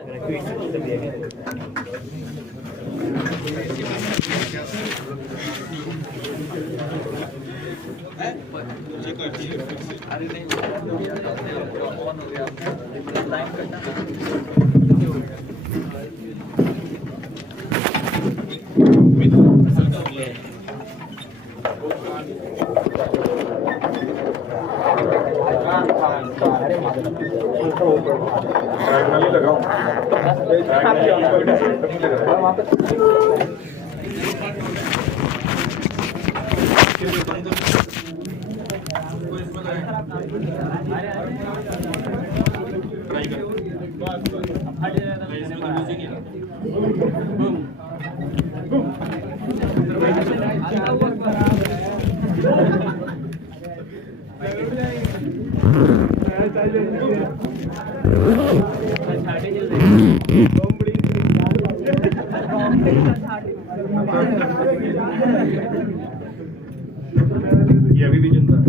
अरे नहीं ऑन हो गया टाइम कटना ये अभी भी जिंदा है,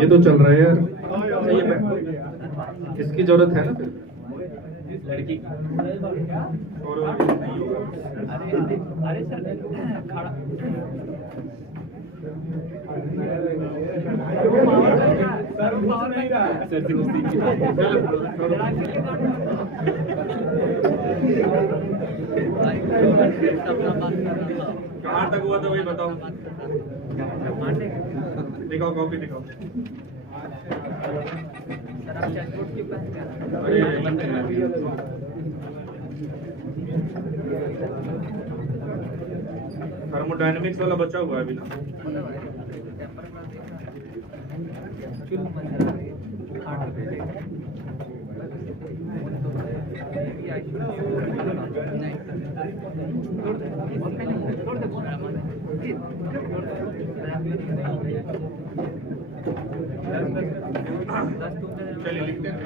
ये तो चल रहा है यार। इसकी जरूरत है ना फिर लड़की और अरे सर खड़ा कहाँ तक हुआ था वही बताओ। दिखाओ कॉपी दिखाओ। थर्मोडायनेमिक्स वाला बचा हुआ है अभी ना। चलिए लिखते हैं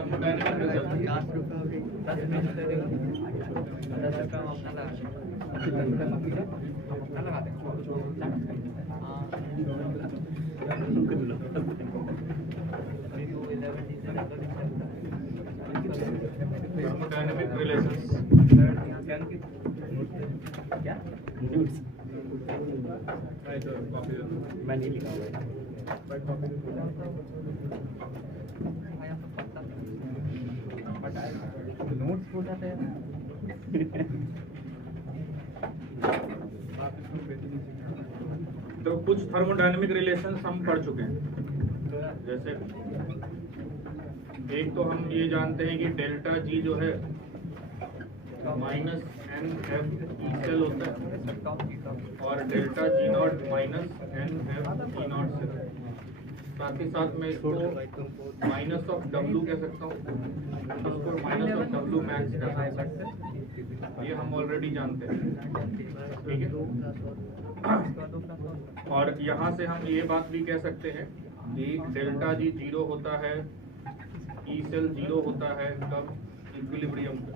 थर्मोडायनेमिक रिलेशंस। क्या मैं नहीं लिखा हुआ नोट्स हो जाते हैं तो कुछ थर्मोडायनेमिक रिलेशंस हम पढ़ चुके हैं। जैसे एक तो हम ये जानते हैं कि डेल्टा जी जो है minus N F E cell होता है और delta G not minus N F E not cell. साथ ही साथ मैं इसको माइनस ऑफ डब्ल्यू कह सकता हूँ, उसको माइनस ऑफ डब्ल्यू मैक्स कह सकते हैं। ये हम ऑलरेडी जानते हैं, ठीक है। और यहाँ से हम ये बात भी कह सकते हैं कि डेल्टा जी 0 होता है, ई सेल 0 होता है कब? इक्विलिब्रियम पे,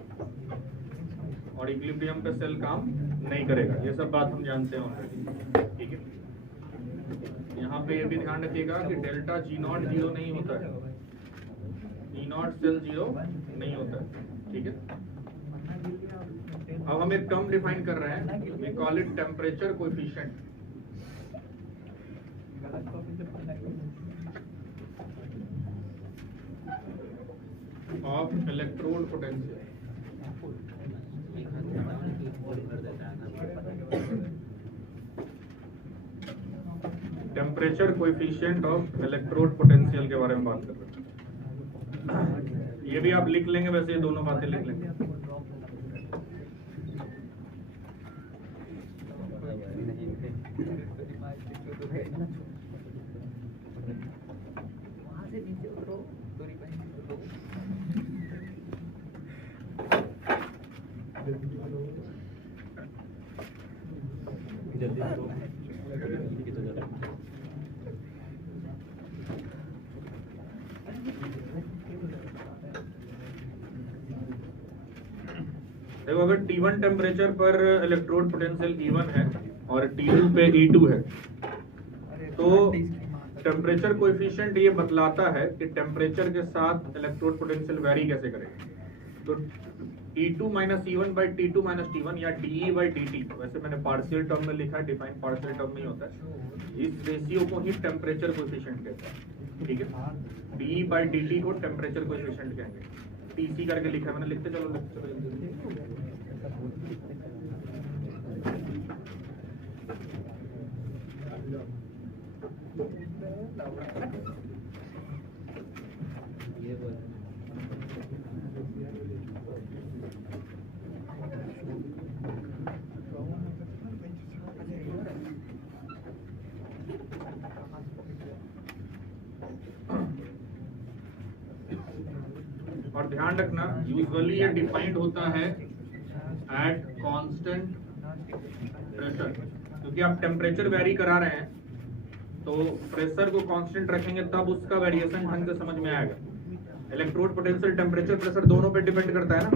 और इक्विलिब्रियम पे सेल काम नहीं करेगा। ये सब बात हम जानते हैं ऑलरेडी, ठीक है। यहाँ पे ये भी ध्यान रखिएगा कि डेल्टा जी नॉट 0 नहीं होता है, ई नॉट सेल 0 नहीं होता है, ठीक है। अब हम एक टर्म डिफाइन कर रहे हैं, we call it temperature coefficient. Of electrode potential. Temperature coefficient of electrode potential के बारे में बात कर रहे हैं। ये भी आप लिख लेंगे, वैसे ये दोनों बातें लिख लेंगे। देखो, अगर T1 टेम्परेचर पर इलेक्ट्रोड पोटेंशियल E1 है और T2 पे E2 है, तो टेम्परेचर कोएफिशिएंट ये बतलाता है कि टेम्परेचर के साथ इलेक्ट्रोड पोटेंशियल वेरी कैसे करेगा। तो तो T2 minus E1 by T2 minus T1 या DE बाई DT, वैसे मैंने पार्शियल टर्म में लिखा है, डिफाइन पार्शियल टर्म में ही होता है। इस रेशियो को ही टेम्परेचर कोएफिशिएंट कहते हैं, ठीक है। DE बाई DT को टेम्परेचर कोएफिशिएंट कहेंगे। TC करके लिखा है मैंने, लिखते चलो और ध्यान रखना यूजुअली ये डिफाइंड होता है एट कांस्टेंट प्रेशर, क्योंकि आप टेम्परेचर वेरी करा रहे हैं तो प्रेशर को कांस्टेंट रखेंगे तब उसका वेरिएशन ढंग से समझ में आएगा। इलेक्ट्रोड पोटेंशियल, टेम्परेचर, प्रेशर दोनों पे डिपेंड करता है ना,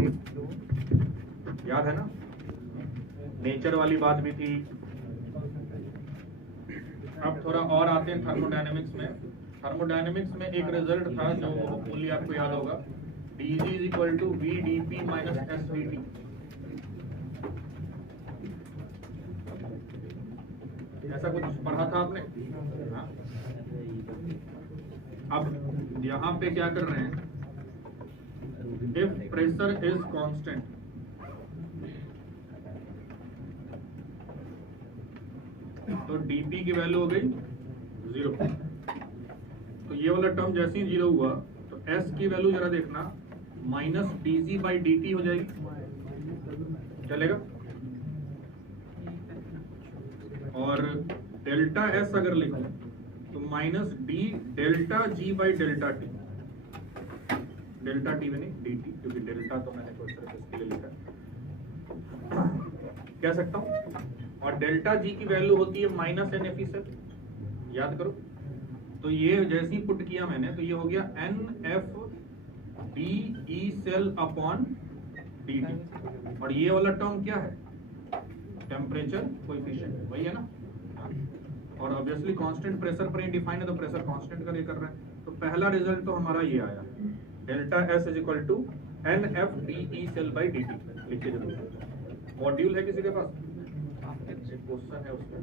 याद है ना, नेचर वाली बात भी थी। अब थोड़ा और आते हैं थर्मोडायनेमिक्स में। थर्मोडायनेमिक्स में एक रिजल्ट था जो होपफुली आपको याद होगा, dG is equal to VdP minus SVT। ऐसा कुछ पढ़ा था आपने? हाँ? अब यहाँ पे क्या कर रहे हैं, if pressure is constant, तो dP की वैल्यू हो गई 0। तो ये वाला टर्म जैसे ही 0 हुआ तो S की वैल्यू जरा देखना, माइनस dG बाई dt हो जाएगी, चलेगा। और डेल्टा S अगर लिखूं तो minus d delta G by delta T, delta T में नहीं dt, क्योंकि डेल्टा तो मैंने कोई तरह इसके लिए लिखा कह सकता हूं। और डेल्टा G की वैल्यू होती है माइनस NFE सेल, याद करो। तो ये जैसे ही पुट किया मैंने तो ये हो गया NFDE सेल अपॉन dt। और ये वाला टर्म क्या है, टेम्परेचर कोएफिशिएंट, वही है ना। और ऑब्वियसली कांस्टेंट प्रेशर पर ही डिफाइन है तो प्रेशर कांस्टेंट का ये कर रहे हैं। तो पहला रिजल्ट तो हमारा ये आया, delta S is equal to NFDE cell by dt। लिखिए जरूर, मॉड्यूल है किसी के पास, क्वेश्चन है उसमें।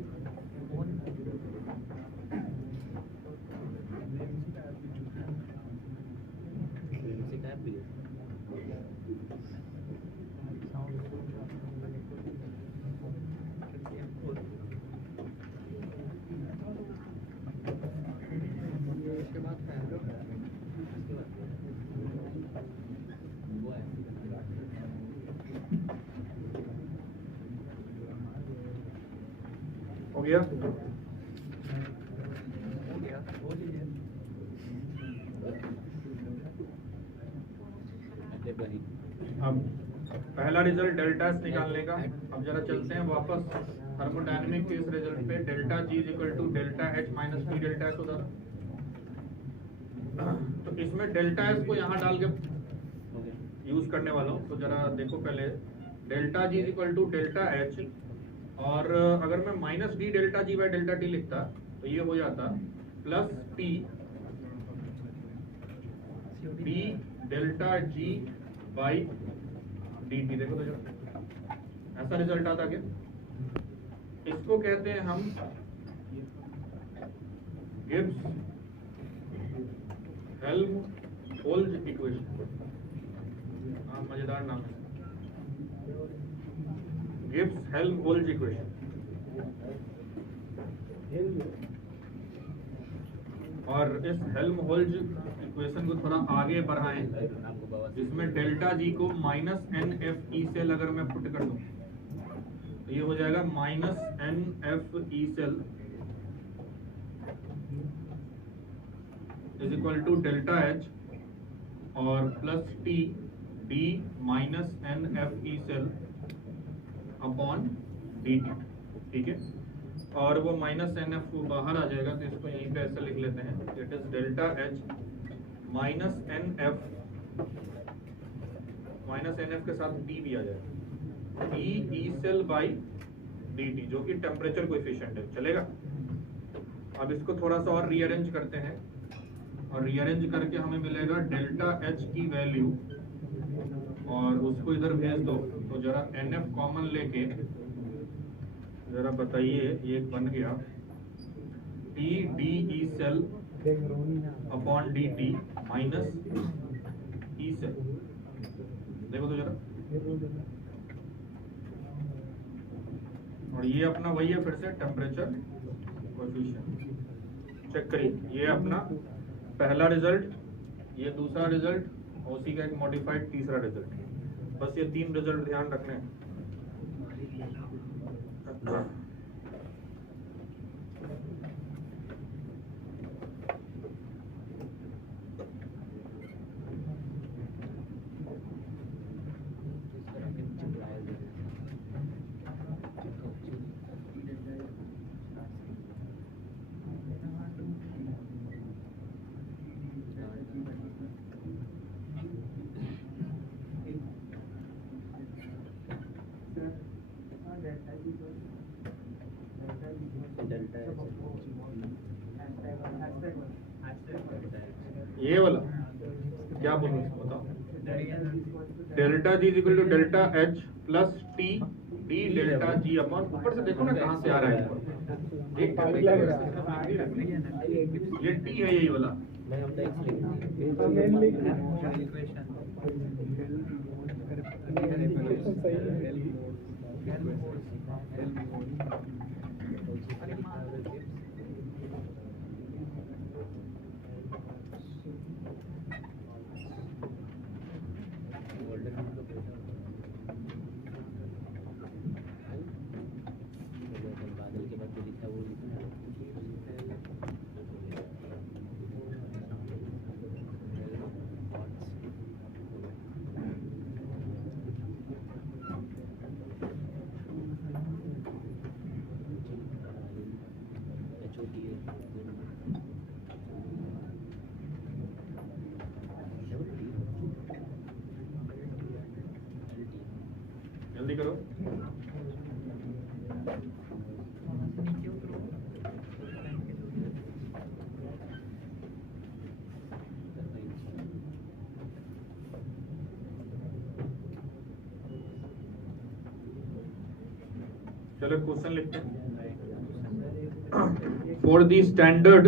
हो गया? अब पहला रिजल्ट डेल्टा एस निकालने का। अब जरा चलते हैं वापस थर्मोडायनेमिक के इस रिजल्ट पे। Delta G is equal to delta H minus T delta S होता था। तो इसमें डेल्टा एस को यहाँ डाल के यूज करने वाला हूँ। तो जरा देखो पहले, delta G is equal to delta H, और अगर मैं minus D delta G by delta T लिखता तो ये हो जाता plus T D delta G by D T. देखो तो ऐसा रिजल्ट आता क्या? इसको कहते हैं हम गिब्स हेल्महोल्ट्ज इक्वेशन। मजेदार नाम है, गिब्स हेल्महोल्ट्ज इक्वेशन। और इस हेल्महोल्ट्ज इक्वेशन को थोड़ा आगे बढ़ाएं, जिसमें डेल्टा जी को minus N F E cell अगर मैं पुट कर दूं तो ये हो जाएगा minus N F E cell is equal to delta H और plus T D minus N F E cell upon D T. ठीक है, और वो माइनस एन एफ बाहर आ जाएगा तो इसको यहीं पे ऐसे लिख लेते हैं, it is delta H minus N F, minus N F के साथ डी भी आ जाएगा, D E cell by D T, जो कि टेम्परेचर कोएफिशिएंट है। चलेगा? अब इसको थोड़ा सा और रीअरेंज करते हैं, और रीअरेंज करके हमें मिलेगा डेल्टा एच की वैल्यू और उसको इधर भेज दो, तो जरा NF कॉमन लेके जरा बताइए, ये बन गया T DE cell upon DT minus E cell. देखो तो जरा, और ये अपना वही है, फिर से टेम्परेचर कोएफिशिएंट चेक करिए। ये अपना पहला रिजल्ट, ये दूसरा रिजल्ट, और उसी का एक मॉडिफाइड तीसरा रिजल्ट। बस ये 3 रिजल्ट ध्यान रखने हैं। ये वाला क्या बोलूं इसको बताओ। Delta G equal to delta H plus T D delta G upon, ऊपर से देखो ना कहाँ से आ रहा है, एक ये टी है, यही वाला जल्दी करो। चलो क्वेश्चन लिखते हैं। फॉर दी स्टैंडर्ड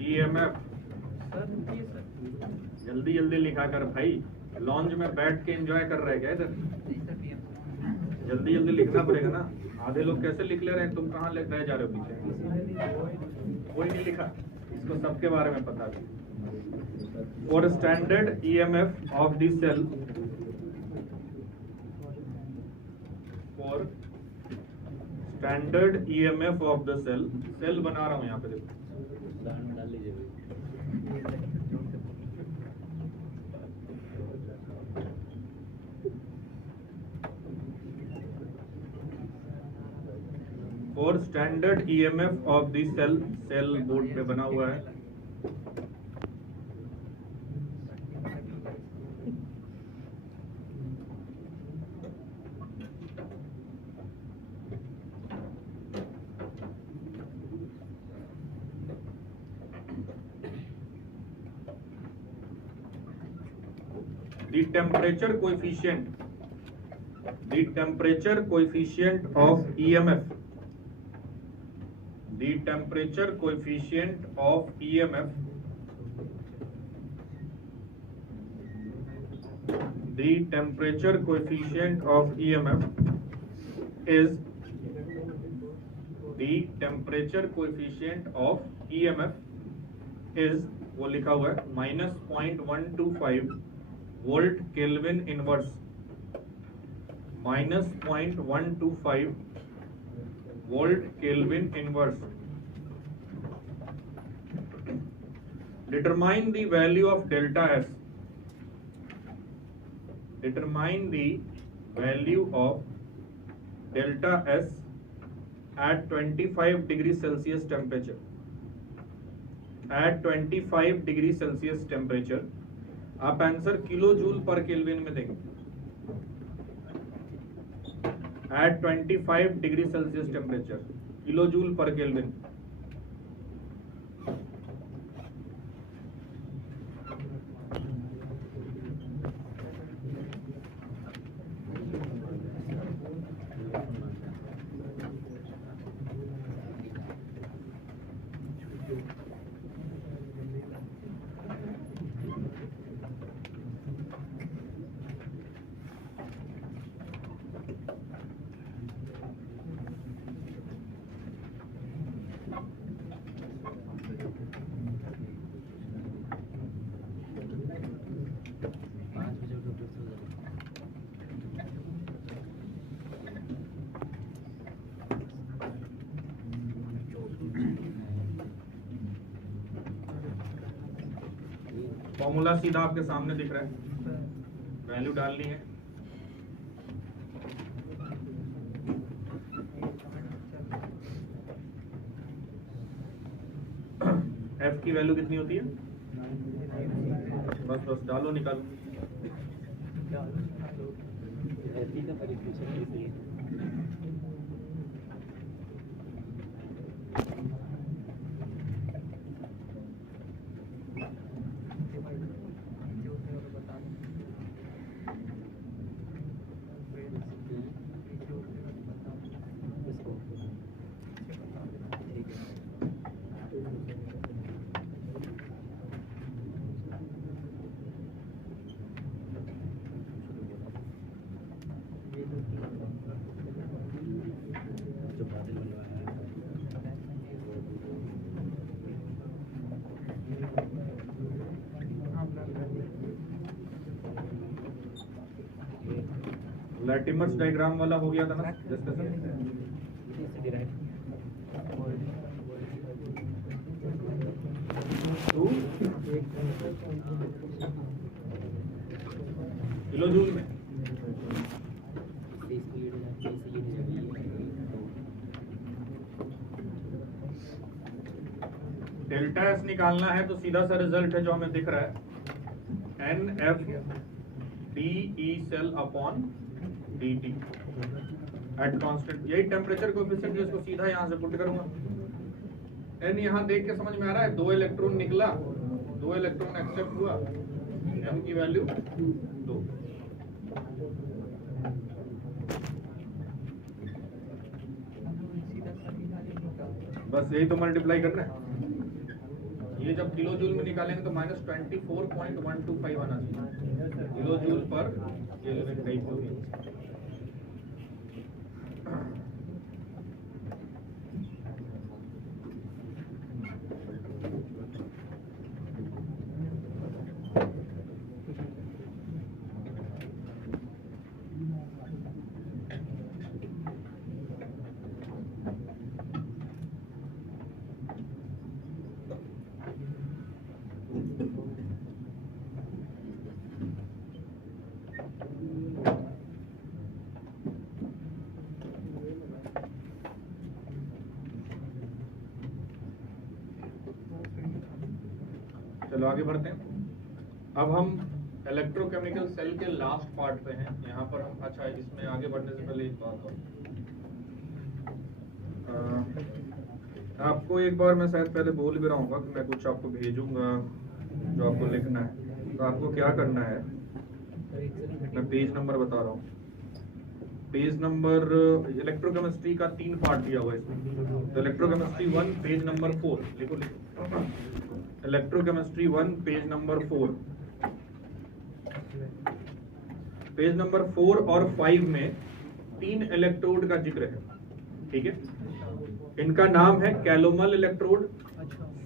EMF, जल्दी जल्दी लिखा कर भाई, लॉन्च में बैठ के एंजॉय कर रहे क्या इधर? जल्दी जल्दी लिखना पड़ेगा ना। आधे लोग कैसे लिख ले रहे हैं, तुम कहाँ रह जा रहे हो पीछे? कोई नहीं लिखा, इसको सबके बारे में पता है। For standard EMF of the cell, for standard EMF of the cell, cell बना रहा हूं यहाँ पे, देखो डाल लीजिए। For standard EMF of the cell, cell board पे बना हुआ है। The temperature coefficient of EMF, the temperature coefficient of EMF, the temperature coefficient of EMF is, the temperature coefficient of EMF is, वो लिखा हुआ है -0.125 volt kelvin inverse, -0.125 volt kelvin inverse. Determine the value of delta S, determine the value of delta S at 25 degree Celsius temperature, at 25 degree Celsius temperature। आप answer kilo joule पर kelvin में देंगे। at 25 degree Celsius temperature, kilo joule पर kelvin. Formula सीधा आपके सामने दिख रहा है, वैल्यू डालनी है। एफ की वैल्यू कितनी होती है? बस बस डालो, निकालो। लैटिमर्स डायग्राम वाला हो गया था ना डिस्कशन। किलो जूल में डेल्टा एस निकालना है तो सीधा सा रिजल्ट है जो हमें दिख रहा है, N F D E cell upon D T at constant. यही टेम्परेचर कोएफिशिएंट है, इसको सीधा यहाँ से पुट करूंगा। एन यहाँ देख के समझ में आ रहा है, 2 इलेक्ट्रॉन निकला, 2 इलेक्ट्रॉन एक्सेप्ट हुआ, एम की वैल्यू 2। बस यही तो मल्टीप्लाई करना है। ये जब किलो जूल में निकालेंगे तो -24.125 आना चाहिए किलो जूल पर केल्विन टाइप होगी। चलो आगे बढ़ते हैं। अब हम इलेक्ट्रोकेमिकल सेल के लास्ट पार्ट पे हैं। यहाँ पर हम, अच्छा इसमें आगे बढ़ने से पहले एक बात और, आपको एक बार मैं शायद पहले बोल भी रहा हूँ कि मैं कुछ आपको भेजूंगा जो आपको लिखना है। तो आपको क्या करना है, मैं पेज नंबर बता रहा हूँ। पेज नंबर इलेक्ट्रोकेमिस्ट्री का 3 पार्ट दिया हुआ है इसमें। तो इलेक्ट्रोकेमिस्ट्री 1 पेज नंबर 4 लिखो लिखो। Electrochemistry 1 page number 4। Page number 4 और 5 में 3 इलेक्ट्रोड का जिक्र है, ठीक है। इनका नाम है कैलोमल इलेक्ट्रोड,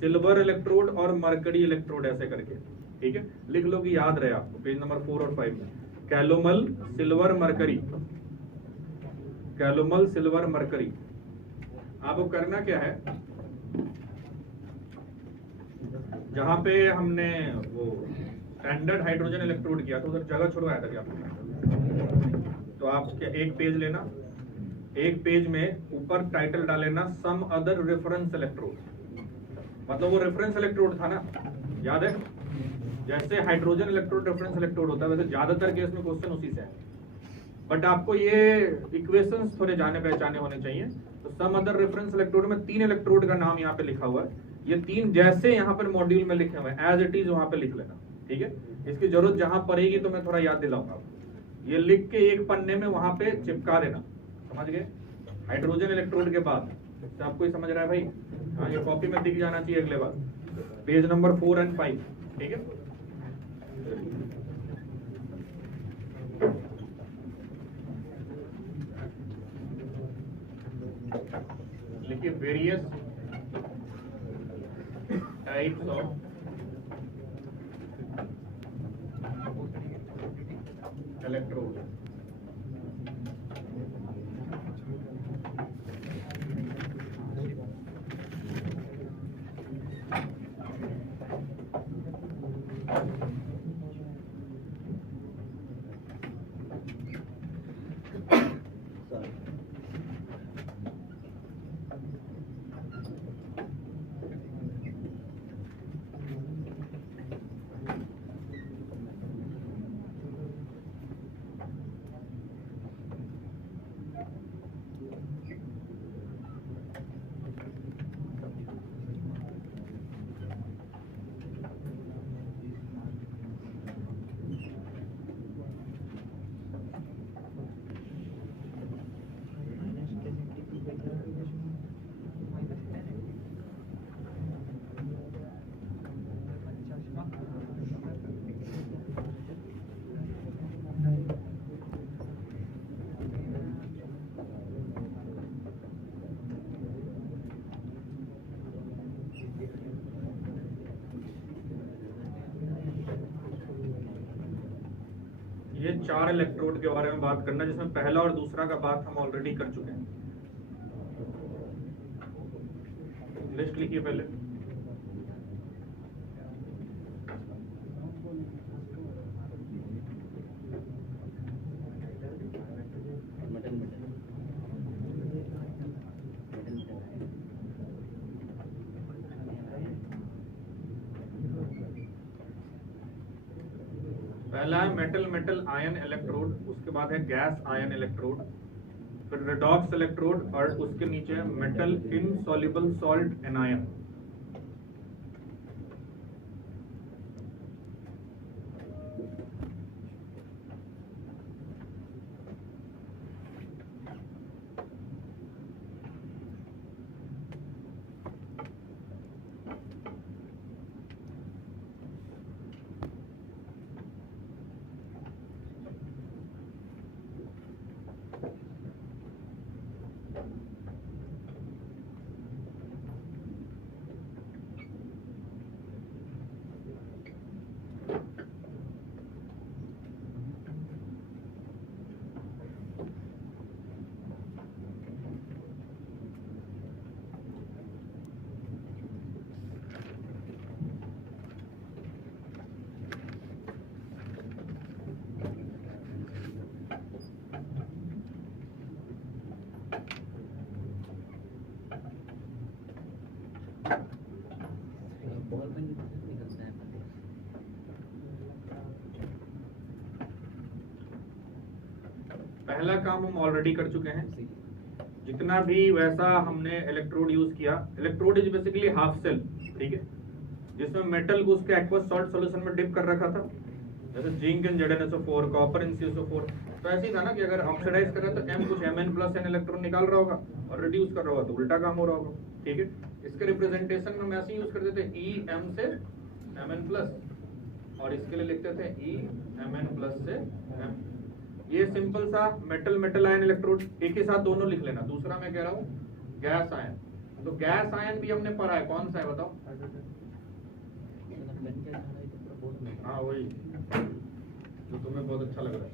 सिल्वर इलेक्ट्रोड और मरकरी इलेक्ट्रोड, ऐसे करके, ठीक है। लिख लो कि याद रहे आपको। पेज नंबर 4 और 5 में calomel, silver, mercury, calomel, silver, mercury. आपको करना क्या है, जहां पे हमने वो स्टैंडर्ड हाइड्रोजन इलेक्ट्रोड किया था उधर जगह छुड़वाया था क्या? तो आप एक पेज लेना, एक पेज में ऊपर टाइटल डालेना सम अदर रेफरेंस इलेक्ट्रोड। मतलब वो रेफरेंस इलेक्ट्रोड था ना, याद है? जैसे हाइड्रोजन इलेक्ट्रोड रेफरेंस इलेक्ट्रोड होता है, वैसे ज्यादातर केस में क्वेश्चन उसी से है। बट आपको ये इक्वेशंस थोड़े जाने पहचाने होने चाहिए। तो सम अदर रेफरेंस इलेक्ट्रोड में 3 इलेक्ट्रोड का नाम यहाँ पे लिखा हुआ है। ये 3 जैसे यहाँ पर मॉड्यूल में लिखे हुए हैं एज इट इज वहां पे लिख लेना, ठीक है। इसकी जरूरत जहां पड़ेगी तो मैं थोड़ा याद दिलाऊंगा आपको। ये लिख के एक पन्ने में वहां पे चिपका देना, समझ गए? हाइड्रोजन इलेक्ट्रोड के बाद तो आपको ही समझ रहा है भाई? हाँ, ये कॉपी में दिख जाना चाहिए अगले बार। पेज नंबर 4 और 5, ठीक है। लिखिए वेरियस टाइप्स ऑफ इलेक्ट्रोड। ये 4 इलेक्ट्रोड के बारे में बात करना, जिसमें पहला और दूसरा का बात हम ऑलरेडी कर चुके हैं। लिस्ट लिखिए पहले। पहला है मेटल मेटल आयन इलेक्ट्रोड, उसके बाद है गैस आयन इलेक्ट्रोड, फिर रेडॉक्स इलेक्ट्रोड, और उसके नीचे है मेटल इनसॉल्युबल सॉल्ट एनायन। पहला काम हम ऑलरेडी कर चुके हैं। जितना भी वैसा हमने इलेक्ट्रोड यूज किया, electrode is basically half cell, ठीक है, जिसमें मेटल को उसके एक्वस सॉल्ट सॉल्यूशन में डिप कर रखा था, जैसे zinc in ZnSO4, copper in CSO4। तो ऐसे ही था ना कि अगर ऑक्सीडाइज कर रहा है तो M कुछ Mn+ इलेक्ट्रॉन निकाल रहा होगा और रिड्यूस कर रहा होगा तो उल्टा काम हो रहा होगा, ठीक है। इसके रिप्रेजेंटेशन में हम ऐसे यूज करते थे EM से Mn+, और इसके लिए लिखते थे EMn+ से M। ये सिंपल सा मेटल मेटल आयन इलेक्ट्रोड, एक ही साथ दोनों लिख लेना। दूसरा मैं कह रहा हूँ गैस आयन, तो गैस आयन भी हमने पढ़ा है, कौन सा है बताओ? हाँ वही जो तुम्हें बहुत अच्छा लग रहा है,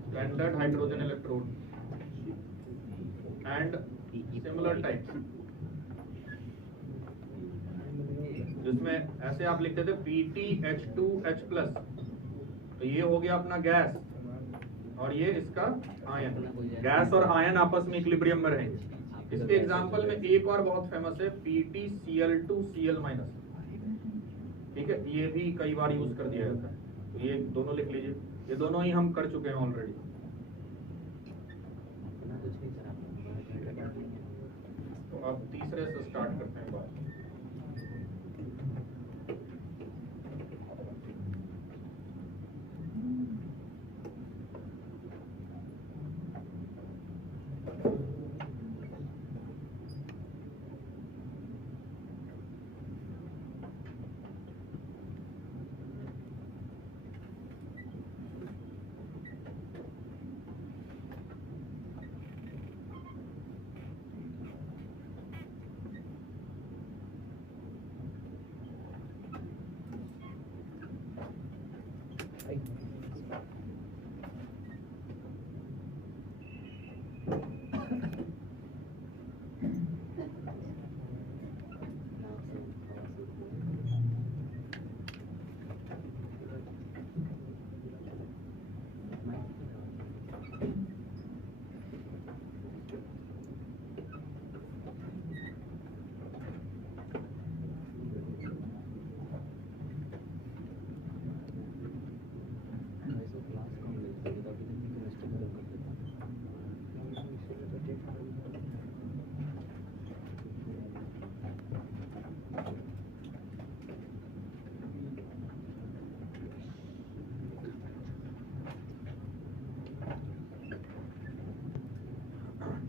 standard hydrogen electrode and similar types, जिसमें ऐसे आप लिखते थे PTH2H+, तो ये हो गया अपना गैस और ये इसका आयन। गैस और आयन आपस में इक्विलिब्रियम में रहेंगे। इसके एग्जांपल में एक और बहुत फेमस है PtCl2Cl-, ठीक है, ये भी कई बार यूज कर दिया जाता है। तो ये दोनों लिख लीजिए, ये दोनों ही हम कर चुके हैं ऑलरेडी। तो अब तीसरे से स्टार्ट करते हैं बात।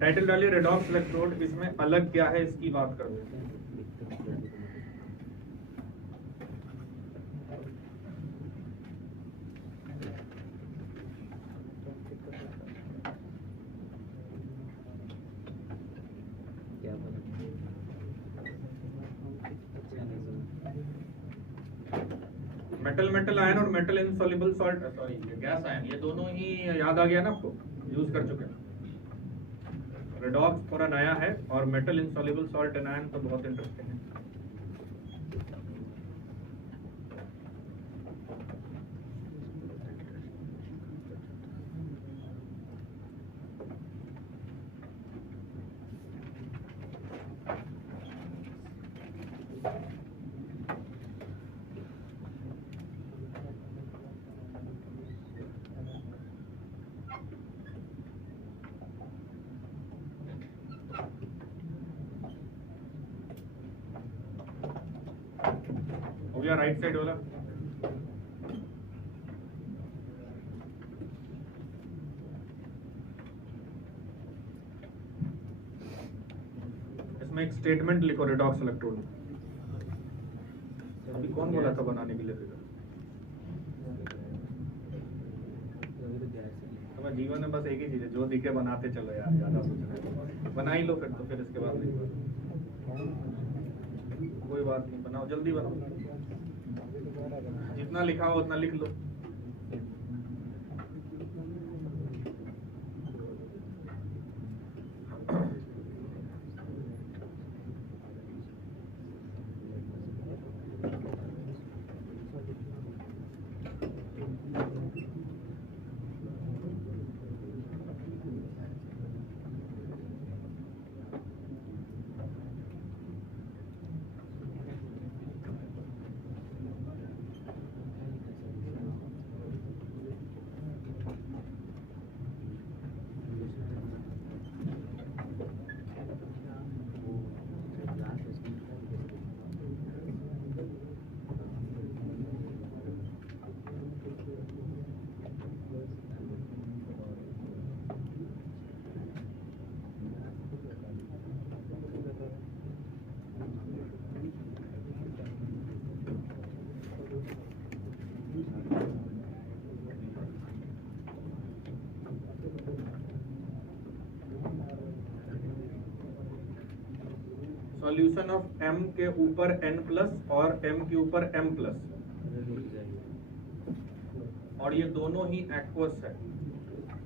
टाइटल डालिए रेडॉक्स इलेक्ट्रोड, इसमें अलग क्या है इसकी बात कर देते हैं। मेटल मेटल आयन और metal insoluble salt, sorry gas ion, ये दोनों ही याद आ गया ना आपको, यूज कर चुके हैं। रेडॉक्स थोड़ा नया है और metal insoluble salt and ion तो बहुत इंटरेस्टिंग है। हो गया राइट साइड वाला। इसमें एक स्टेटमेंट लिखो रेडॉक्स इलेक्ट्रोड। अभी कौन बोला था बनाने के लिए फिगर? तो जीवन में बस एक ही चीज है, जो दिखे बनाते चलो यार, ज्यादा सोचना बना ही लो फिर, तो फिर इसके बाद कोई बात नहीं, बनाओ जल्दी बनाओ, जितना लिखा हो उतना लिख लो। सॉल्यूशन ऑफ m के ऊपर n प्लस और m के ऊपर m प्लस, और ये दोनों ही एक्वस है।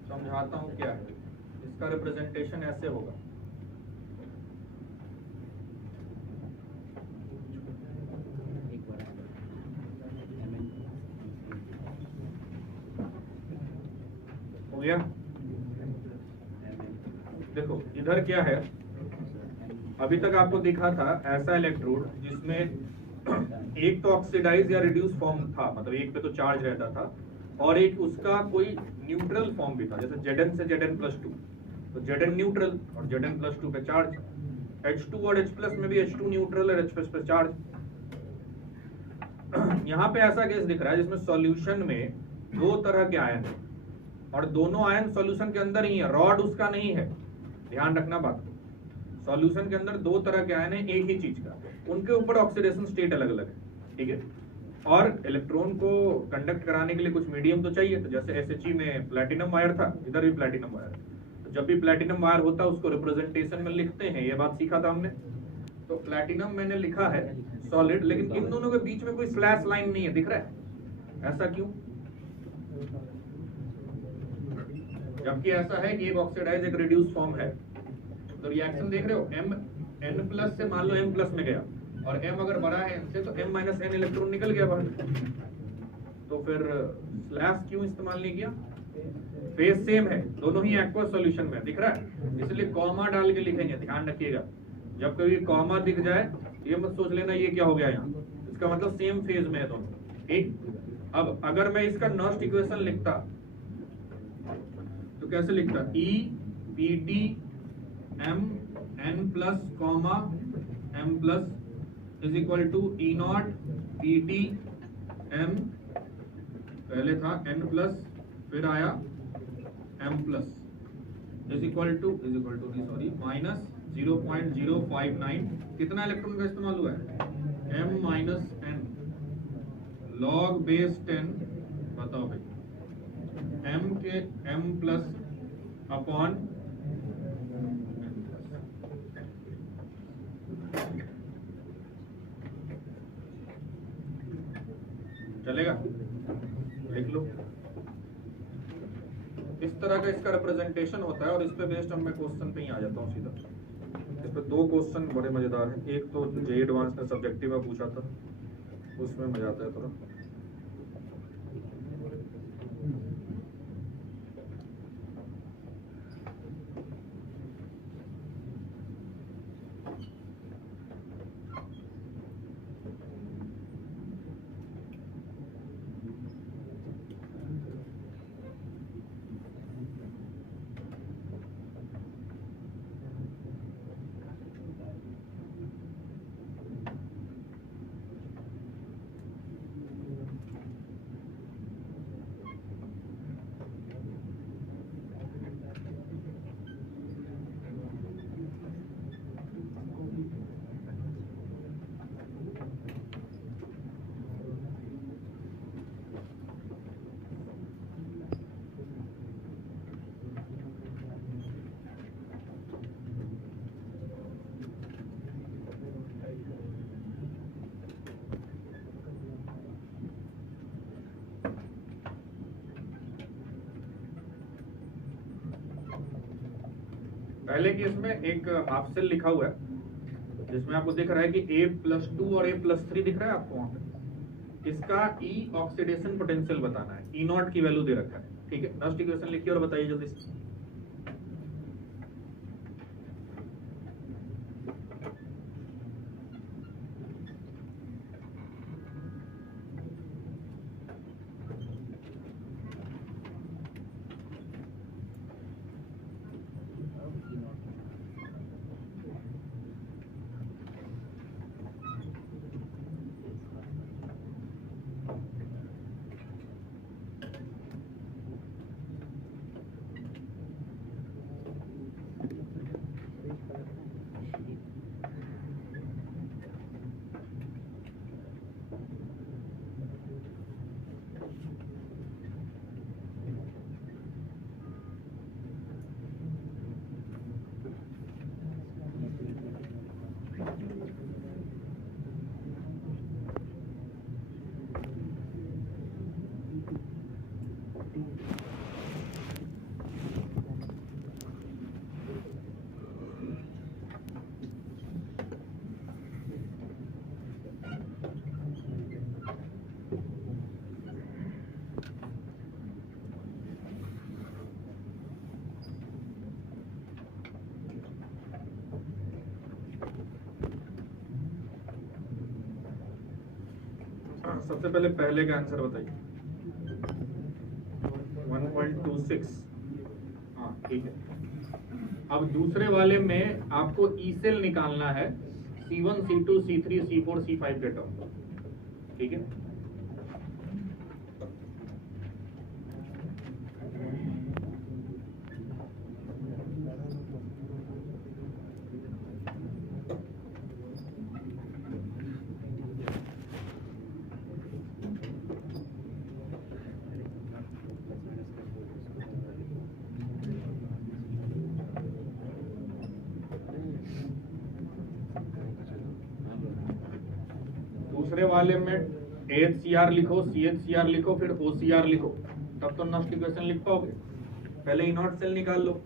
समझाता हूं क्या है इसका रिप्रेजेंटेशन, ऐसे होगा। हो गया? देखो इधर क्या है, अभी तक आपको दिखा था ऐसा इलेक्ट्रोड जिसमें एक तो ऑक्सीडाइज या रिड्यूस फॉर्म था, मतलब एक पे तो चार्ज रहता था, और एक उसका कोई न्यूट्रल फॉर्म भी था, जैसे Zn से Zn+2, तो Zn न्यूट्रल और Zn+2 पे चार्ज। H2 और H+ में भी H2 न्यूट्रल और H+ पे चार्ज। यहाँ पे ऐसा केस दिख रहा है जिसमें सॉल्यूशन में दो तरह के आयन है और दोनों आयन सॉल्यूशन के अंदर ही है, रॉड उसका नहीं है, ध्यान रखना बात। सॉल्यूशन के अंदर दो तरह के आयन है एक ही चीज का, उनके ऊपर ऑक्सीडेशन स्टेट अलग अलग है, ठीक है। और इलेक्ट्रॉन को कंडक्ट कराने के लिए कुछ मीडियम तो चाहिए, तो जैसे SHE में प्लैटिनम वायर था, इधर भी प्लैटिनम वायर, तो जब भी प्लैटिनम वायर होता है उसको रिप्रेजेंटेशन में लिखते हैं, ये बात सीखा था हमने। तो प्लैटिनम मैंने लिखा है सॉलिड, लेकिन इन दोनों के बीच में कोई स्लैश लाइन नहीं है, दिख रहा है? ऐसा क्यों? जबकि ऐसा है कि एक ऑक्सीडाइज एक रिड्यूस फॉर्म है, तो रिएक्शन देख रहे हो, N+ से मान लो M+ में गया, और M अगर बड़ा है N से, तो M-N इलेक्ट्रॉन निकल गया बाहर, तो फिर स्लैश क्यों इस्तेमाल नहीं किया? फेज सेम है, दोनों ही एक्वस सॉल्यूशन में, दिख रहा है, इसलिए कॉमा डाल के लिखेंगे, ध्यान रखिएगा। जब कभी कॉमा दिख जाए ये मत सोच लेना ये क्या हो गया यहाँ, इसका मतलब सेम फेज में है दोनों, ठीक। अब अगर मैं इसका नॉस्ट इक्वेशन लिखता तो कैसे लिखता? E-P-T M-N+ comma M+ is equal to E0 P-T M, पहले था N+, फिर आया M+, is equal to minus 0.059, कितना इलेक्ट्रॉन का इस्तेमाल हुआ है? M-N log बेस 10, बताओ भाई, M के M+ अपॉन चलेगा? लिख लो। इस तरह का इसका रिप्रेजेंटेशन होता है और इस पे बेस्ड मैं क्वेश्चन पे ही आ जाता हूँ सीधा। इस पे 2 क्वेश्चन बड़े मजेदार हैं। एक तो जे एडवांस ने सब्जेक्टिव में पूछा था, उसमें मजा आता है थोड़ा। पहले केस में एक हाफ सेल लिखा हुआ है जिसमें आपको दिख रहा है कि A+2 और A+3 दिख रहा है आपको वहां पे। इसका E ऑक्सीडेशन पोटेंशियल बताना है, E0 की वैल्यू दे रखा है। ठीक है, नेक्स्ट इक्वेशन लिखिए और बताइए जल्दी से। सबसे पहले का आंसर बताइए। 1.26। हाँ ठीक है। अब दूसरे वाले में आपको ई सेल निकालना है C1, C2, C3, C4, C5 के टर्म। ठीक है, दूसरे वाले में AHCR लिखो, CHCR लिखो, फिर OCR लिखो, तब तो नेक्स्ट इक्वेशन लिख पाओगे। पहले E0 सेल निकाल लो।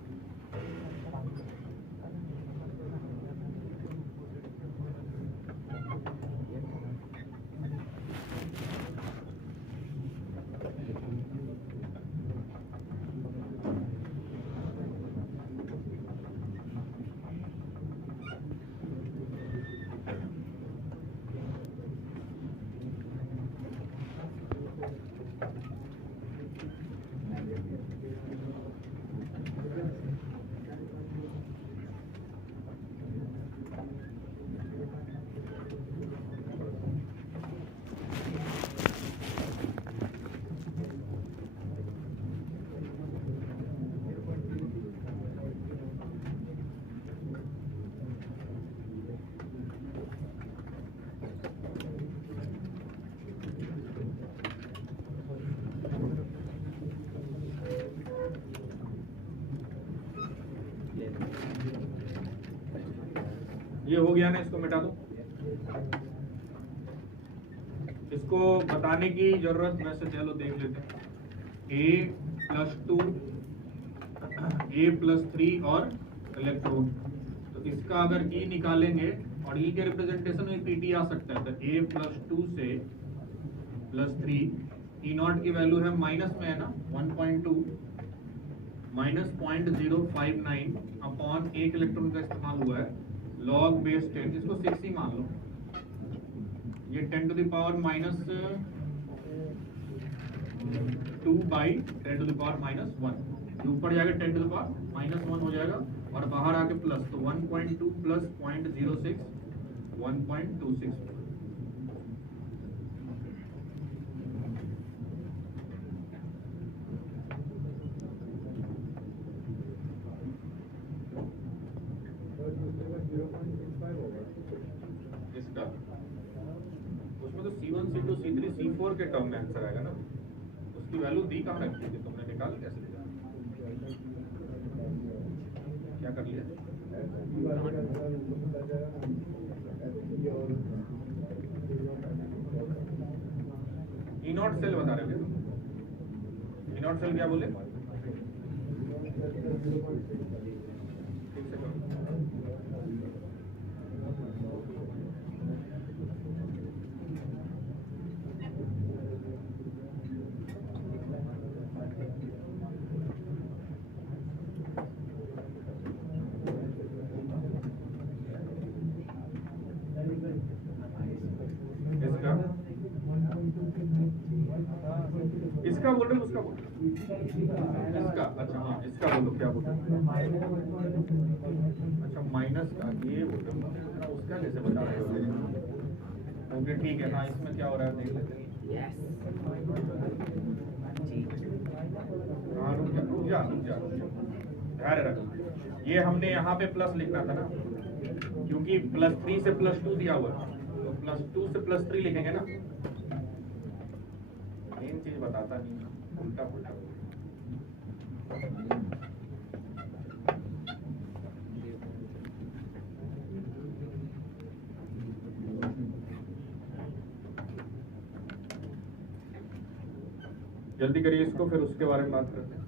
ये हो गया ना, इसको मिटा दो। उसको बताने की जरूरत वैसे चलो देख लेते हैं। A+2 A+3 और इलेक्ट्रॉन, तो इसका अगर E निकालेंगे और E के रिप्रेजेंटेशन में PT आ सकता है, तो A+2 से +3 E0 की वैल्यू है माइनस में है ना 1.2 माइनस 0.059 अपॉन एक इलेक्ट्रॉन का इस्तेमाल हुआ है लॉग बेस 10, इसको 6 ही मान लो, ये 10 to the power minus 2 by 10 to the power minus 1, ऊपर जाएगा 10 टू द पावर माइनस 1 हो जाएगा और बाहर आके प्लस, तो 1.2 प्लस 0.06 1.26। इसका उसमें तो C1 C2 C3 C4 के टर्म में आंसर आएगा ना, उसकी वैल्यू दी कहाँ रखी थी तुमने, निकाल कैसे लिया, क्या कर लिया? E0 सेल बता रहे हो क्या तुम? E0 सेल क्या बोले? ठीक से करो। इसका बोल रहे हो, उसका बोल रहे हो? इसका, अच्छा हाँ इसका बोलो, क्या बोल रहे हो? अच्छा माइनस का ये बोल रहे हो, उसका कैसे बता रहे हो? ओके ठीक है, हाँ इसमें क्या हो रहा है देख लेते हैं। हाँ रुक जा, ध्यान रखो, ये हमने यहाँ पे प्लस लिखना था ना, क्योंकि +3 से +2 दिया हुआ है, तो +2 से +3 लिखेंगे ना, मेन चीज बताता नहीं, उल्टा पुल्टा। जल्दी करिए इसको, फिर उसके बारे में बात करते हैं।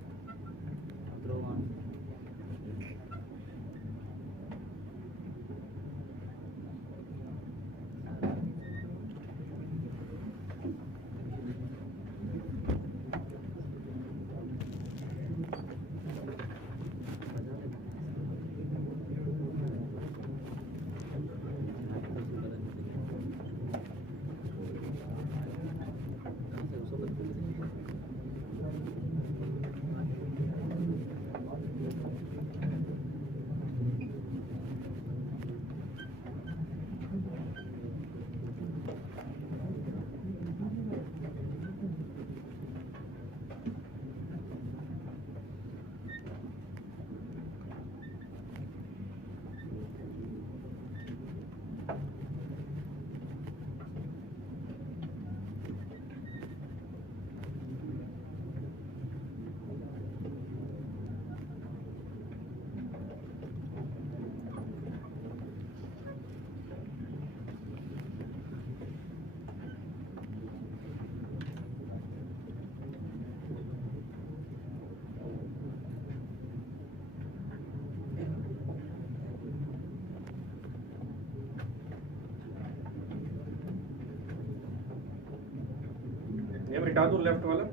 ये मिटा दूं लेफ्ट वाला,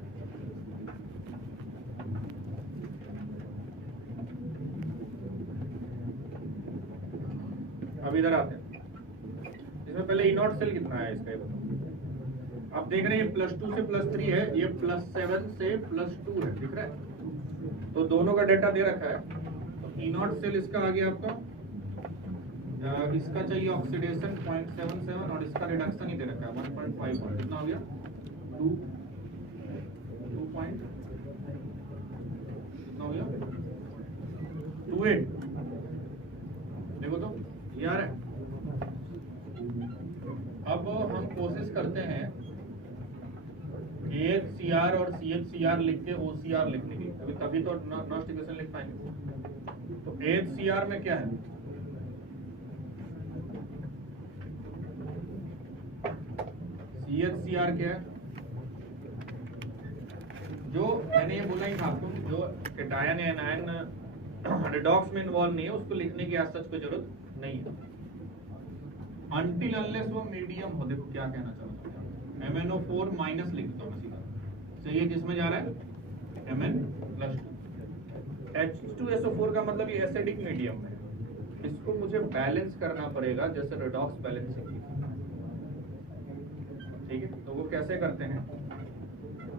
अब इधर आते हैं। इसमें पहले E0 सेल कितना है इसका, ये बताओ। आप देख रहे हैं +2 से +3 है, ये +7 से +2 है, दिख रहा है? तो दोनों का डेटा दे रखा है, तो E0 सेल इसका आ गया आपका, इसका चाहिए ऑक्सीडेशन 0.77 और इसका रिडक्शन ही दे रखा है 1.5, कितना हो गया 2 पॉइंट, कितना हो गया 28, देखो तो यार। अब हम कोशिश करते हैं AHCR और CHCR लिख के OCR लिखने की, तभी तो नॉस्ट इक्वेशन लिख पाएंगे। तो AHCR में क्या है, EHCR क्या है? जो मैंने ये बोला ही था आपको, जो कैटायन या एनायन रिडॉक्स में इन्वॉल्व नहीं है उसको लिखने की आज तक कोई जरूरत नहीं है, अनटिल अनलेस वो मीडियम हो। देखो क्या कहना चाहता हूँ, MnO4 माइनस लिखता हूँ मैं सीधा। तो ये किस में जा रहा है? Mn+2। H2SO4 का मतलब ये एसिडिक मीडियम है, इसको मुझे बैलेंस करना पड़ेगा जैसे रिडॉक्स बैलेंसिंग। ठीक है, तो वो कैसे करते हैं?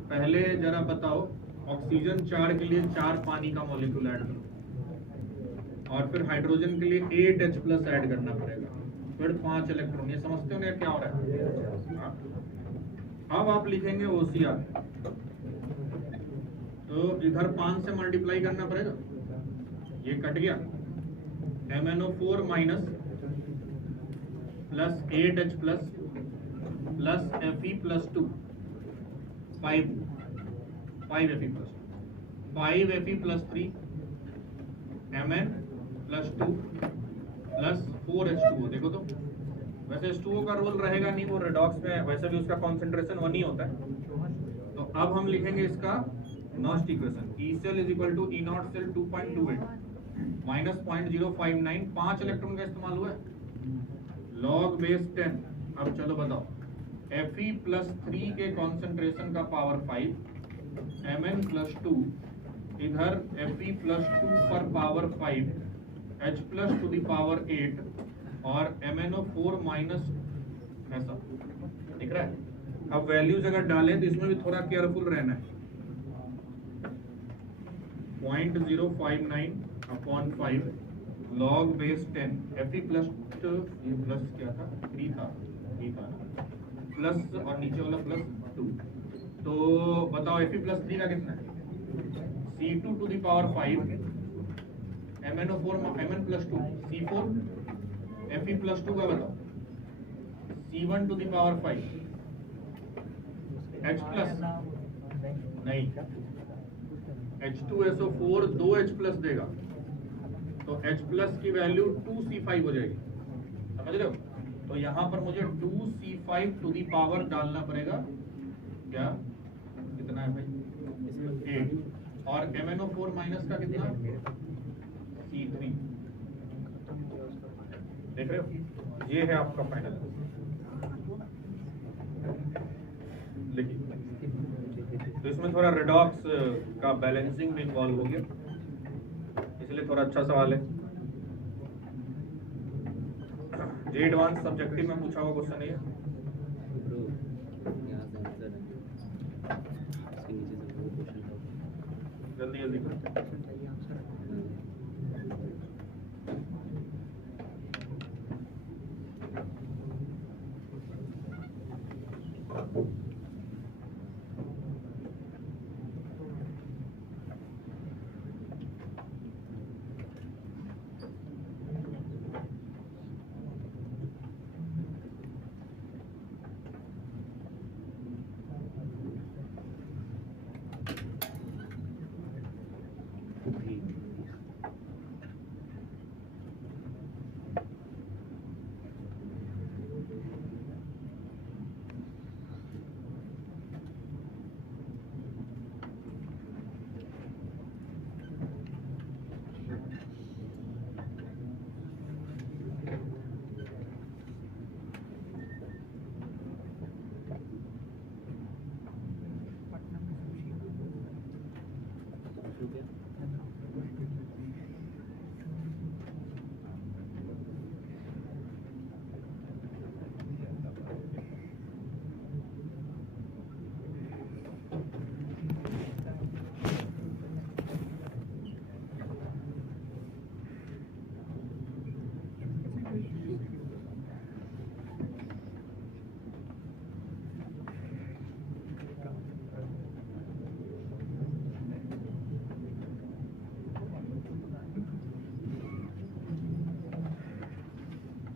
पहले जरा बताओ, ऑक्सीजन 4 के लिए 4 पानी का मॉलिक्यूल ऐड करो, और फिर हाइड्रोजन के लिए 8H+ ऐड करना पड़ेगा, फिर 5 इलेक्ट्रॉन। ये समझते हो ना क्या हो रहा है? हाँ? अब आप लिखेंगे OCR, तो इधर 5 से मल्टीप्लाई करना पड़ेगा, ये कट गया, MnO4 minus plus 8H+ plus Fe+2 5 Fe+2 5Fe+3 Mn+2 plus 4H2O। देखो तो वैसे H2O का रोल रहेगा नहीं, वो रिडॉक्स में वैसे भी उसका कॉन्सेंट्रेशन 1 ही होता है। तो अब हम लिखेंगे इसका Nernst equation, E cell is equal to E0 cell 2.28 minus 0.059, 5 electron का इस्तेमाल हुआ है, log base 10। अब चलो बताओ, Fe+3 के कॉन्सेंट्रेशन का पावर 5, Mn+2 इधर Fe+2 पर पावर 5, H+8 और MnO4 माइनस, ऐसा दिख रहा है। अब वैल्यूज अगर डालें तो इसमें भी थोड़ा केयरफुल रहना है, 0.059/5 log base 10 Fe+, ये प्लस क्या था, 3 था प्लस, और नीचे वाला +2। तो बताओ Fe+3 का कितना है? C2⁵ MnO4 Mn+2 C4, Fe+2 का बताओ C1⁵ H+ नहीं, H2SO4 2H+ देगा, तो H+ की वैल्यू 2C5 हो जाएगी, समझ रहे हो? तो यहाँ पर मुझे 2C5 डालना पड़ेगा, क्या कितना है भाई? 8। और MnO4 माइनस का कितना? C3। देख रहे हो, ये है आपका फाइनल। देखिए, तो इसमें थोड़ा रिडॉक्स का बैलेंसिंग भी इन्वॉल्व हो गया, इसलिए थोड़ा अच्छा सवाल है। जे एडवांस सब्जेक्टिव में पूछा हुआ क्वेश्चन है। जल्दी जल्दी करो।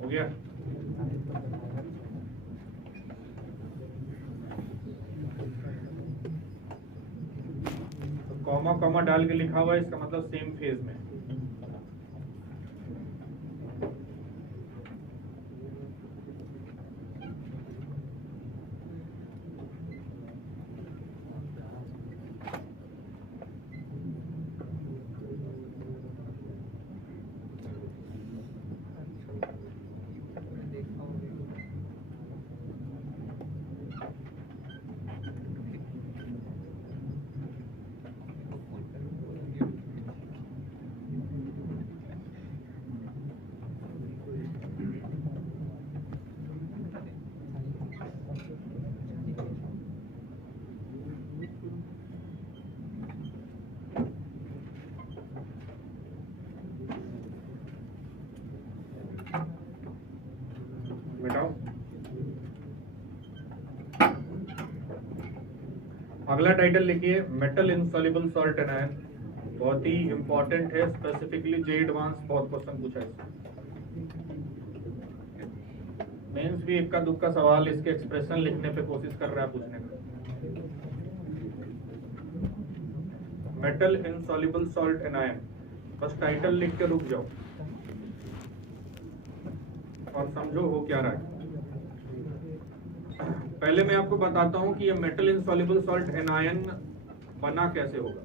हो गया? तो कॉमा कॉमा डाल के लिखा हुआ है, इसका मतलब सेम फेज में। अगला टाइटल लिखिए मेटल इनसॉल्युबल सॉल्ट एनायन, बहुत ही इंपॉर्टेंट है, स्पेसिफिकली जे एडवांस बहुत क्वेश्चन पूछा है। मेंस भी इक्का दुक्का सवाल इसके एक्सप्रेशन लिखने पे कोशिश कर रहा है पूछने का। मेटल इनसॉल्युबल सॉल्ट एनायन, बस टाइटल लिख के रुक जाओ और समझो हो क्या रहा है। पहले मैं आपको बताता हूं कि ये मेटल इनसॉल्युबल सॉल्ट एनायन बना कैसे होगा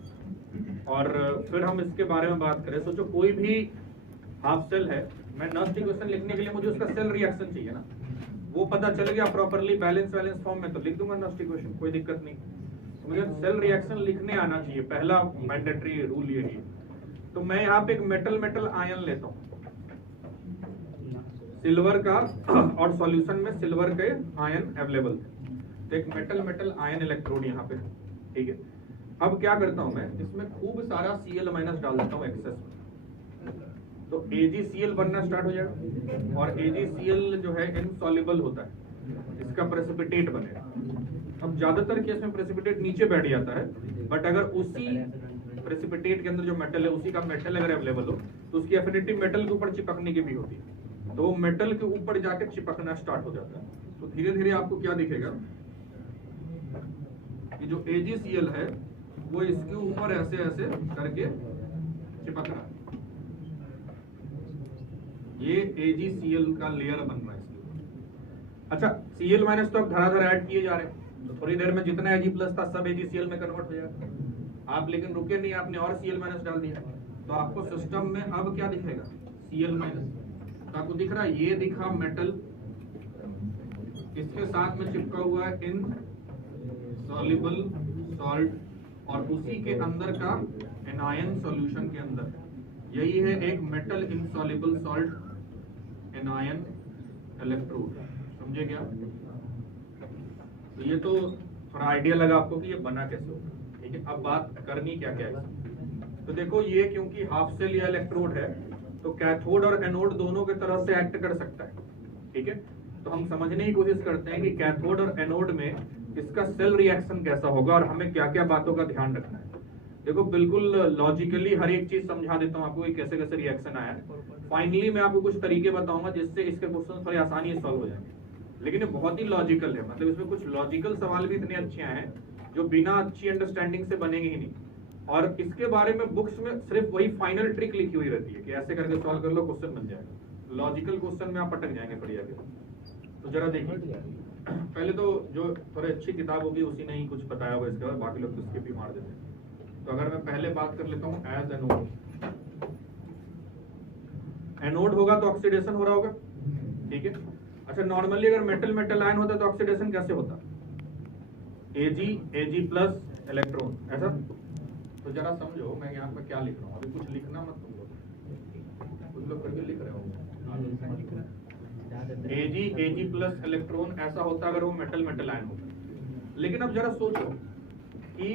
और फिर हम इसके बारे में बात करें। सोचो कोई भी हाफ सेल है, मैं नस्ट इक्वेशन लिखने के लिए मुझे उसका सेल रिएक्शन चाहिए ना, वो पता चल गया प्रॉपरली बैलेंस फॉर्म में तो लिख दूंगा नस्ट इक्वेशन, कोई दिक्कत नहीं। तो मुझे सेल रिएक्शन लिखने आना चाहिए, पहला मैंडेटरी रूल यही है। तो मैं यहाँ पे एक मेटल आयन लेता हूँ सिल्वर का, और सॉल्यूशन में सिल्वर के आयन अवेलेबल थे, तो एक मेटल आयन इलेक्ट्रोड यहाँ पे, ठीक है। अब क्या करता हूँ मैं, इसमें खूब सारा Cl माइनस डाल देता हूँ एक्सेस में, तो AgCl बनना स्टार्ट हो जाएगा और AgCl जो है इनसॉल्युबल होता है, इसका प्रेसिपिटेट बनेगा। अब ज्यादातर केस में प्रेसिपिटेट नीचे बैठ जाता है, बट अगर उसी प्रेसिपिटेट के अंदर जो मेटल है उसी का मेटल अगर अवेलेबल हो तो उसकी एफिनिटी मेटल के ऊपर चिपकने की भी होती है, तो वो मेटल के ऊपर जाकर चिपकना स्टार्ट हो जाता है। तो धीरे धीरे आपको क्या दिखेगा कि जो AgCl है वो इसके ऊपर ऐसे ऐसे करके चिपक रहा है, ये AgCl का लेयर बन रहा है इसके ऊपर। अच्छा, Cl माइनस तो अब धड़ाधड़ ऐड किए जा रहे हैं, तो थोड़ी देर में जितना Ag प्लस था सब AgCl में कन्वर्ट हो जाएगा। आप लेकिन रुके नहीं, आपने और Cl माइनस डाल दिया, तो आपको सिस्टम में अब क्या दिखेगा, Cl माइनस। तो आपको दिख रहा है, ये दिखा मेटल, इसके साथ में चिपका हुआ है इनसॉल्युबल सॉल्ट, और उसी के अंदर का एनायन सॉल्यूशन के अंदर, यही है एक metal insoluble salt anion electrode. समझे क्या? तो ये तो थोड़ा आइडिया लगा आपको कि ये बना कैसे होगा, ठीक है। अब बात करनी क्या क्या है, तो देखो ये क्योंकि हाफ सेल या इलेक्ट्रोड है तो कैथोड और एनोड दोनों की तरह से एक्ट कर सकता है, ठीक है। तो हम समझने की कोशिश करते हैं कि कैथोड और एनोड में इसका सेल रिएक्शन कैसा होगा और हमें क्या क्या बातों का ध्यान रखना है। देखो बिल्कुल लॉजिकली हर एक चीज समझा देता हूँ आपको कि कैसे कैसे रिएक्शन आया है। फाइनली मैं आपको कुछ तरीके बताऊंगा जिससे इसके क्वेश्चन थोड़ी आसानी से सॉल्व हो जाएंगे, लेकिन ये बहुत ही लॉजिकल है, मतलब इसमें कुछ लॉजिकल सवाल भी इतने अच्छे आए हैं जो बिना अच्छी अंडरस्टैंडिंग से बनेंगे ही नहीं। और इसके बारे में बुक्स में सिर्फ वही फाइनल ट्रिक लिखी हुई रहती है कि ऐसे करके सॉल्व कर लो, क्वेश्चन बन जाएगा। लॉजिकल क्वेश्चन में आप अटक जाएंगे बढ़िया के। तो जरा देखिए, पहले तो जो थोड़ी अच्छी किताब होगी उसी ने ही कुछ बताया होगा इसके बाद, बाकी लोग तो उसके भी मार देते हैं। तो अगर मैं पहले बात कर लेता हूँ एज एनोड, एनोड होगा तो ऑक्सीडेशन हो रहा होगा, ठीक है। अच्छा, नॉर्मली अगर मेटल आयन होता तो ऑक्सीडेशन कैसे होता, Ag प्लस इलेक्ट्रॉन, ऐसा। तो जरा समझो मैं यहाँ पे क्या लिख रहा हूँ, अभी कुछ लिखना मत तुम लोग, कुछ लोग करके लिख रहे हो। Ag प्लस इलेक्ट्रॉन ऐसा होता अगर वो मेटल आयन होता। लेकिन अब जरा सोचो कि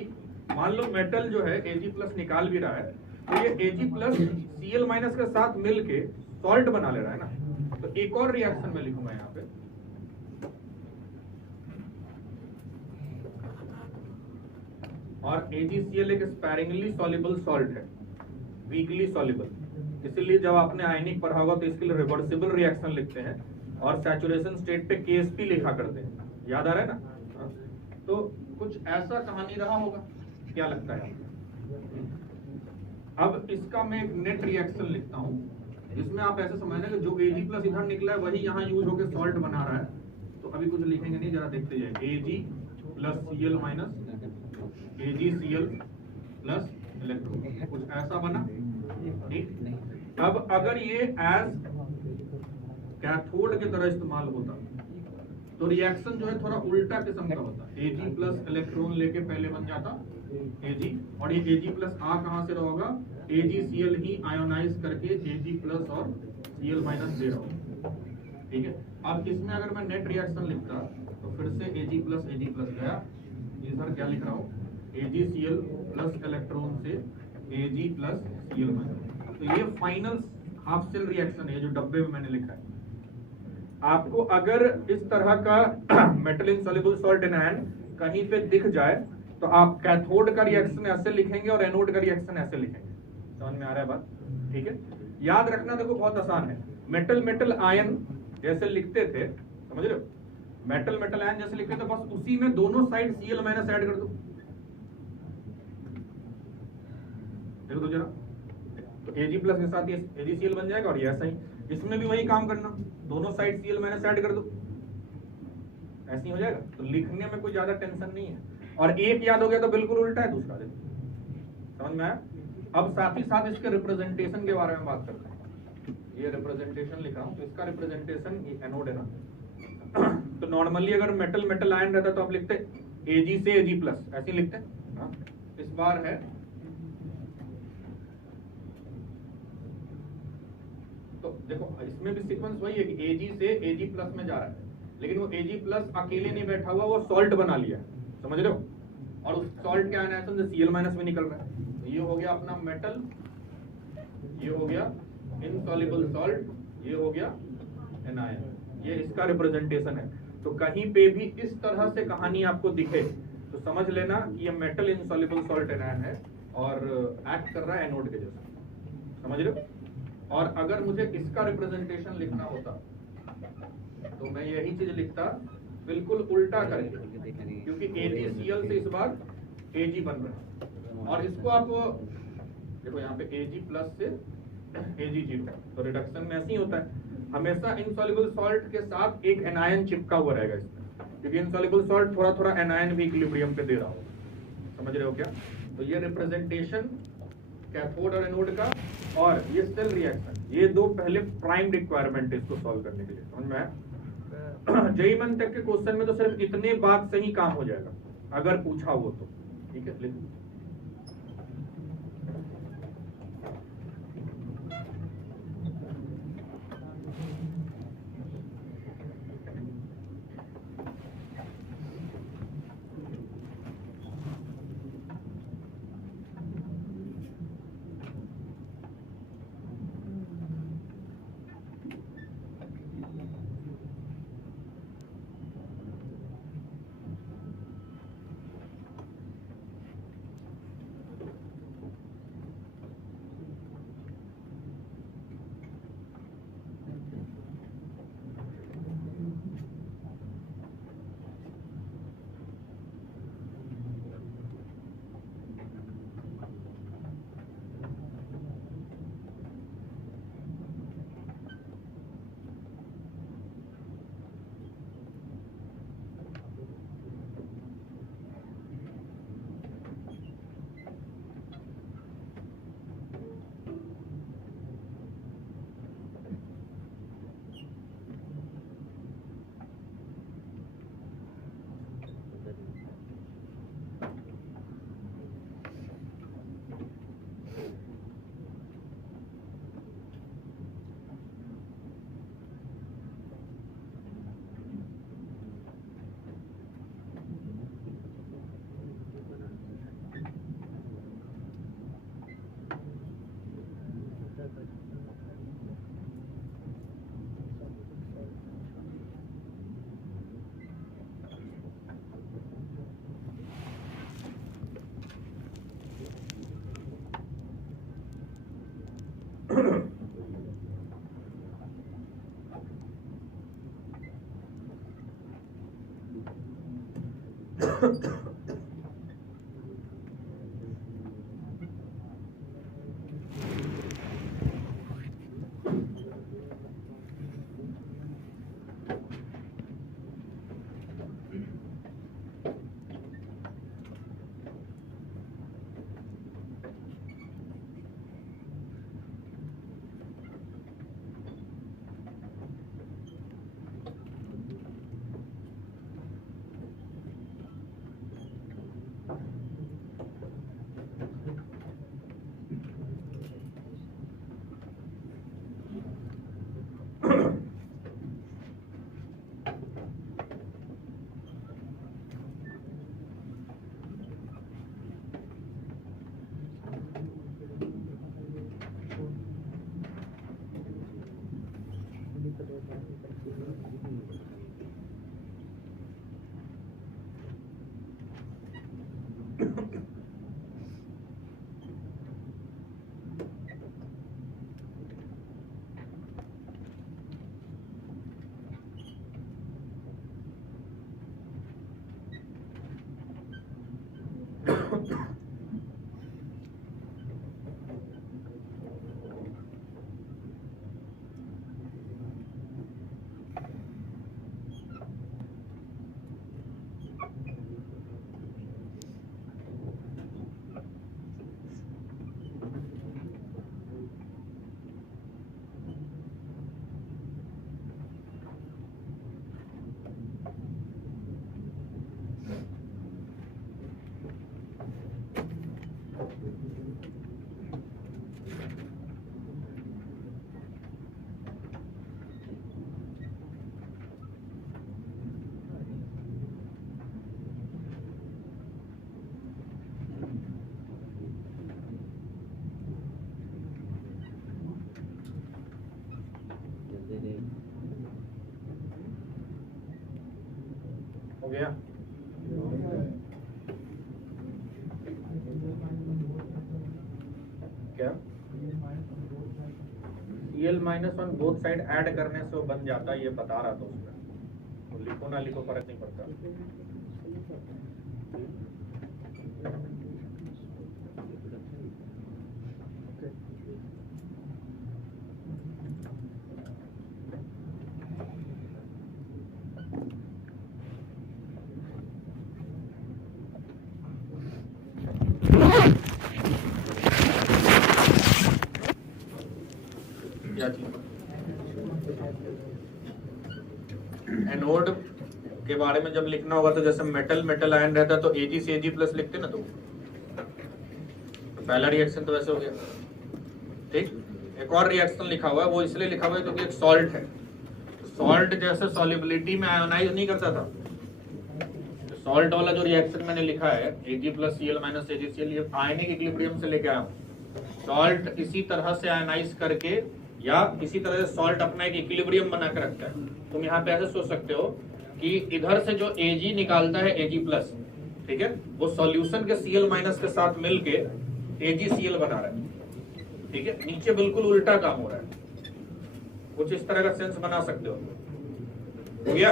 मान लो मेटल जो है Ag प्लस निकाल भी रहा है, तो ये Ag प्लस Cl माइनस के साथ मिल के सॉल्ट बना ले रहा है ना। तो एक और रिएक्शन में लिखूंगा यहाँ पे, और AgCl एक स्पैरिंगली सॉल्युबल सॉल्ट है, वीकली सॉल्युबल, इसीलिए जब आपने आयनिक पढ़ा होगा तो इसके लिए रिवर्सिबल रिएक्शन लिखते हैं और सैचुरेशन स्टेट पे Ksp लिखा करते हैं, याद आ रहा है ना। तो कुछ ऐसा कहानी रहा होगा, क्या लगता है? अब इसका मैं एक नेट रिएक्शन लिखता हूँ जिसमें आप ऐसे समझना कि जो Ag प्लस इधर निकला है वही यहाँ यूज होकर सॉल्ट बना रहा है। तो अभी कुछ लिखेंगे नहीं, जरा देखते जाए। Ag plus Cl minus AgCl plus electron, कुछ ऐसा बना, ठीक। अब अगर ये एज कैथोड की तरह इस्तेमाल होता तो रिएक्शन जो है थोड़ा उल्टा किस्म का होता। Ag प्लस इलेक्ट्रॉन लेके पहले बन जाता Ag, और ये Ag प्लस आ कहां से रहा होगा, AgCl ही आयोनाइज करके Ag प्लस और Cl माइनस दे रहा होगा, ठीक है। अब इसमें अगर मैं नेट रिएक्शन लिखता तो फिर से Ag प्लस गया, इधर क्या लिख रहा हूँ, AgCl प्लस इलेक्ट्रॉन से Ag प्लस Cl माइनस। तो ये फाइनल हाफ सेल रिएक्शन है जो डब्बे में मैंने लिखा है। आपको अगर इस तरह का मेटल इनसॉल्युबल सॉल्ट एनायन कहीं पे दिख जाए तो आप कैथोड का रिएक्शन ऐसे लिखेंगे और एनोड का रिएक्शन ऐसे लिखेंगे। समझ में आ रहा है बात? ठीक है, याद रखना, देखो बहुत आसान है। मेटल मेटल आयन जैसे लिखते थे, समझ रहे हो, मेटल मेटल आयन जैसे लिखते थे, बस उसी में दोनों साइड Cl माइनस ऐड कर दो। देखो तो जरा, तो Ag प्लस के साथ ये AgCl बन जाएगा, और ये ऐसा ही इसमें भी वही काम करना, दोनों साइड Cl माइनस ऐड कर दो, ऐसे ही हो जाएगा। तो लिखने में कोई ज्यादा टेंशन नहीं है। और एक याद हो गया तो बिल्कुल उल्टा है दूसरा, देखो समझ में आया? अब साथ ही साथ इसके रिप्रेजेंटेशन के बारे में बात करते हैं। ये रिप्रेजेंटेशन लिखा हूं, तो इसका रिप्रेजेंटेशन एनोड है ना। तो नॉर्मली अगर मेटल मेटल आयन रहता तो आप लिखते Ag से Ag प्लस, ऐसे ही लिखते हैं। इस बार है, तो देखो इसमें भी सीक्वेंस वही है कि Ag से Ag प्लस में जा रहा है, लेकिन वो Ag प्लस अकेले नहीं बैठा हुआ, वो सॉल्ट बना लिया, समझ रहे हो, और उस सॉल्ट के आयनाइजेशन से Cl माइनस में निकल रहा है। तो ये हो गया अपना मेटल, ये हो गया इनसॉल्युबल सॉल्ट, ये हो गया एनायन, ये इसका रिप्रेजेंटेशन है। तो कहीं पे भी इस तरह से कहानी आपको दिखे तो समझ लेना कि ये मेटल इनसॉल्युबल सॉल्ट एनायन है और एक्ट कर रहा है एनोड के जैसा, समझ रहे हो। और अगर मुझे इसका रिप्रेजेंटेशन लिखना होता तो मैं यही चीज लिखता बिल्कुल उल्टा करके, क्योंकि AgCl से इस बार Ag बन रहा है, और इसको आप देखो यहाँ पे Ag प्लस से Ag0, तो रिडक्शन में ऐसे ही होता है, हमेशा इनसॉल्युबल सॉल्ट के साथ एक एनायन चिपका हुआ रहेगा इसमें, क्योंकि इनसॉल्युबल सॉल्ट थोड़ा थोड़ा एनायन भी इक्विलिब्रियम पे दे रहा होगा, समझ रहे हो क्या? तो ये रिप्रेजेंटेशन कैथोड और एनोड का, और ये सेल रिएक्शन, ये दो पहले प्राइम रिक्वायरमेंट है इसको सॉल्व करने के लिए, समझ में आया? जेईई मेन तक के क्वेश्चन में तो सिर्फ इतने बात से ही काम हो जाएगा अगर पूछा हो तो, ठीक है, लिखो। हो गया? क्या CL minus on both side add करने से वो बन जाता है, ये बता रहा था उसमें। तो लिखो ना लिखो फर्क नहीं पड़ता। क्या चीज एनोड के बारे में जब लिखना होगा तो जैसे मेटल मेटल आयन रहता है तो Ag से Ag प्लस लिखते ना, तो पहला रिएक्शन तो वैसे हो गया। ठीक, एक और रिएक्शन लिखा हुआ है, वो इसलिए लिखा हुआ है क्योंकि एक सॉल्ट है। सॉल्ट जैसे सॉल्युबिलिटी में आयोनाइज नहीं करता था, सॉल्ट वाला जो रिएक्शन मैंने लिखा है Ag plus Cl minus AgCl, ये आयनिक इक्विलिब्रियम से लेके आया हूँ। सॉल्ट इसी तरह से आयनाइज करके या इसी तरह से सॉल्ट अपना एक इक्विलिब्रियम बना के रखता है। तुम यहाँ पे ऐसे सोच सकते हो कि इधर से जो Ag निकालता है Ag प्लस, ठीक है, वो सॉल्यूशन के Cl माइनस के साथ मिलके AgCl बना रहा है। ठीक है, नीचे बिल्कुल उल्टा काम हो रहा है। कुछ इस तरह का सेंस बना सकते हो। हो गया?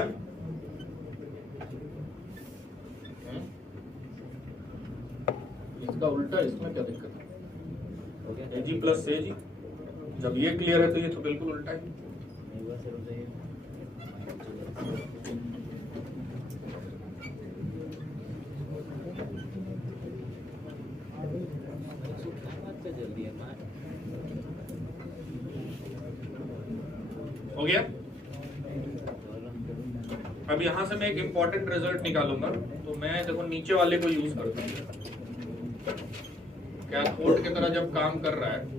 इसका उल्टा, इसमें क्या दिक्कत है? Ag प्लस से Ag, जब ये क्लियर है तो ये तो बिल्कुल उल्टा है। हो गया? अब यहां से मैं एक इंपॉर्टेंट रिजल्ट निकालूंगा, तो मैं देखो नीचे वाले को यूज करता हूं। कैथोड की तरह जब काम कर रहा है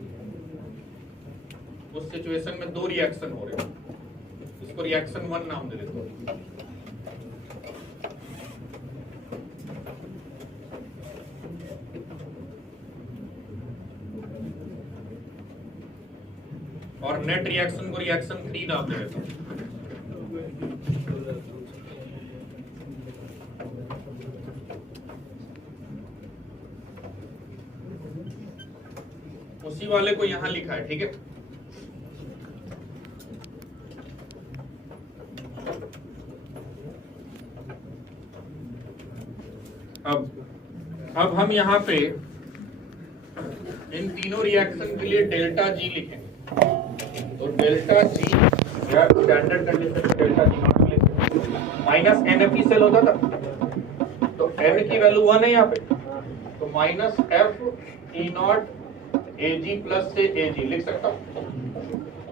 उस सिचुएशन में दो रिएक्शन हो रहे हैं, इसको रिएक्शन 1 नाम दे देता हूं। और नेट रिएक्शन को रिएक्शन 3 नाम दे देता हूं। उसी वाले को यहां लिखा है, ठीक है। अब हम यहाँ पे इन तीनों रिएक्शन के लिए डेल्टा जी लिखेंगे। तो डेल्टा जी या standard condition delta G not लिखेंगे। माइनस NF होता था, तो N की वैल्यू 1 है यहाँ पे, तो minus F E0 Ag plus से Ag लिख सकता हूँ।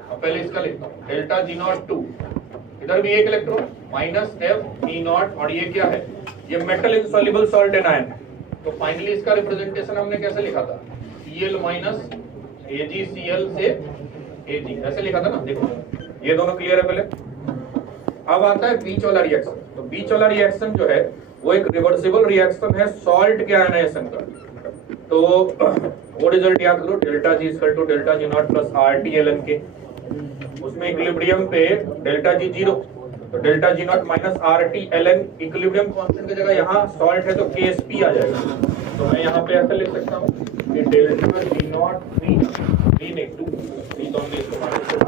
अब पहले इसका लिखता हूँ, डेल्टा जी नॉट 2, इधर भी एक इलेक्ट्रॉन, माइनस F E0, और ये क्या है, ये metal insoluble salt and ion. तो फाइनली इसका रिप्रेजेंटेशन हमने कैसे लिखा था, Cl माइनस AgCl से Ag, ऐसे लिखा था ना। देखो ये दोनों क्लियर है पहले। अब आता है बीच वाला रिएक्शन। तो बीच वाला रिएक्शन जो है वो एक रिवर्सिबल रिएक्शन है सॉल्ट के आयनाइजेशन का। तो वो रिजल्ट याद करो, delta G equal to delta G not plus RT के। उसमें इक्विलिब्रियम पे डेल्टा जी 0, तो delta G not minus RT equilibrium constant की जगह यहाँ सॉल्ट है तो KSP आ जाएगा। तो मैं यहाँ पे ऐसे लिख सकता हूँ कि delta G not three three negative three तो हमने इस्तेमाल किया।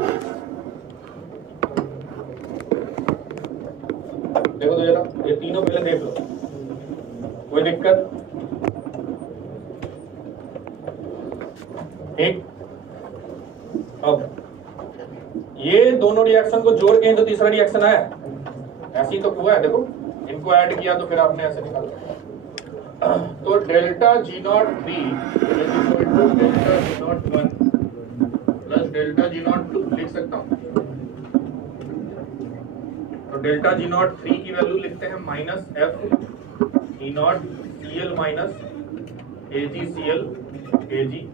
देखो तो जरा ये तीनों पहले देख लो, कोई दिक्कत? ठीक। अब ये दोनों रिएक्शन को जोड़ के तो तीसरा रिएक्शन आया, ऐसे ही तो हुआ है। देखो इनको ऐड किया तो फिर आपने ऐसे निकाला। तो delta G not three is equal to delta G not one plus delta G not two लिख सकता हूँ। तो डेल्टा जी नॉट थ्री की वैल्यू लिखते हैं minus F E not C L minus A G C L A G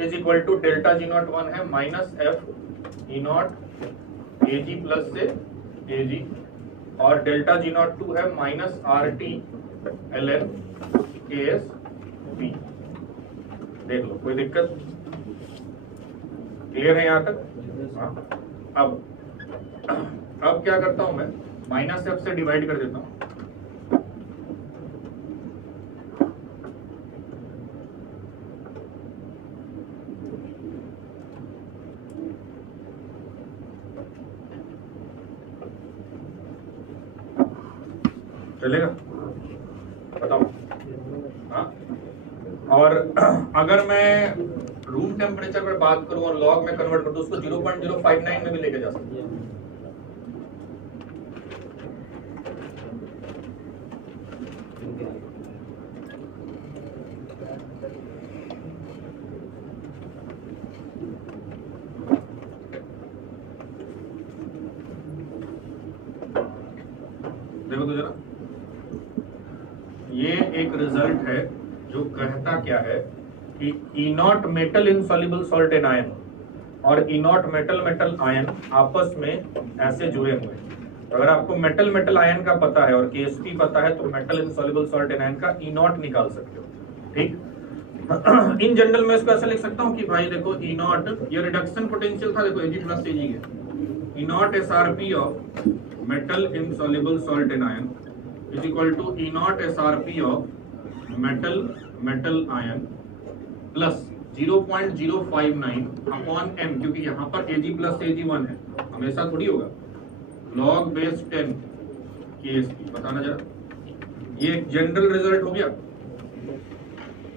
is equal to delta G not one है minus F E not A G plus से A G, और delta G not two है minus R T L N के S B. देख लो, कोई दिक्कत? Clear है यहाँ तक? हाँ। अब क्या करता हूं मैं, माइनस एफ से डिवाइड कर देता हूं। चलेगा? बताओ। हाँ। और अगर मैं रूम टेम्परेचर पर बात करूं और लॉग में कन्वर्ट करूं तो उसको 0.059 में भी लेके जा सकते हैं। देखो तो जरा, ये एक रिजल्ट है जो कहता क्या है कि E not metal insoluble salt and ion और E not metal metal ion आपस में ऐसे जुड़े हुए हैं। तो अगर आपको मेटल मेटल आयन का पता है और केएसपी पता है तो metal insoluble salt and ion का ई नॉट निकाल सकते हो। ठीक। इन जनरल में इसको ऐसे लिख सकता हूँ कि भाई देखो ई नॉट, ये रिडक्शन पोटेंशियल था, देखो एजी प्लस एजी है, E not SRP of metal insoluble salt and ion is equal to E not SRP of metal metal ion plus 0.059 upon M, क्योंकि यहाँ पर एजी प्लस एजी 1 है, हमेशा थोड़ी होगा, लॉग बेस 10 केएसपी। बताना जरा, ये एक जनरल रिजल्ट हो गया।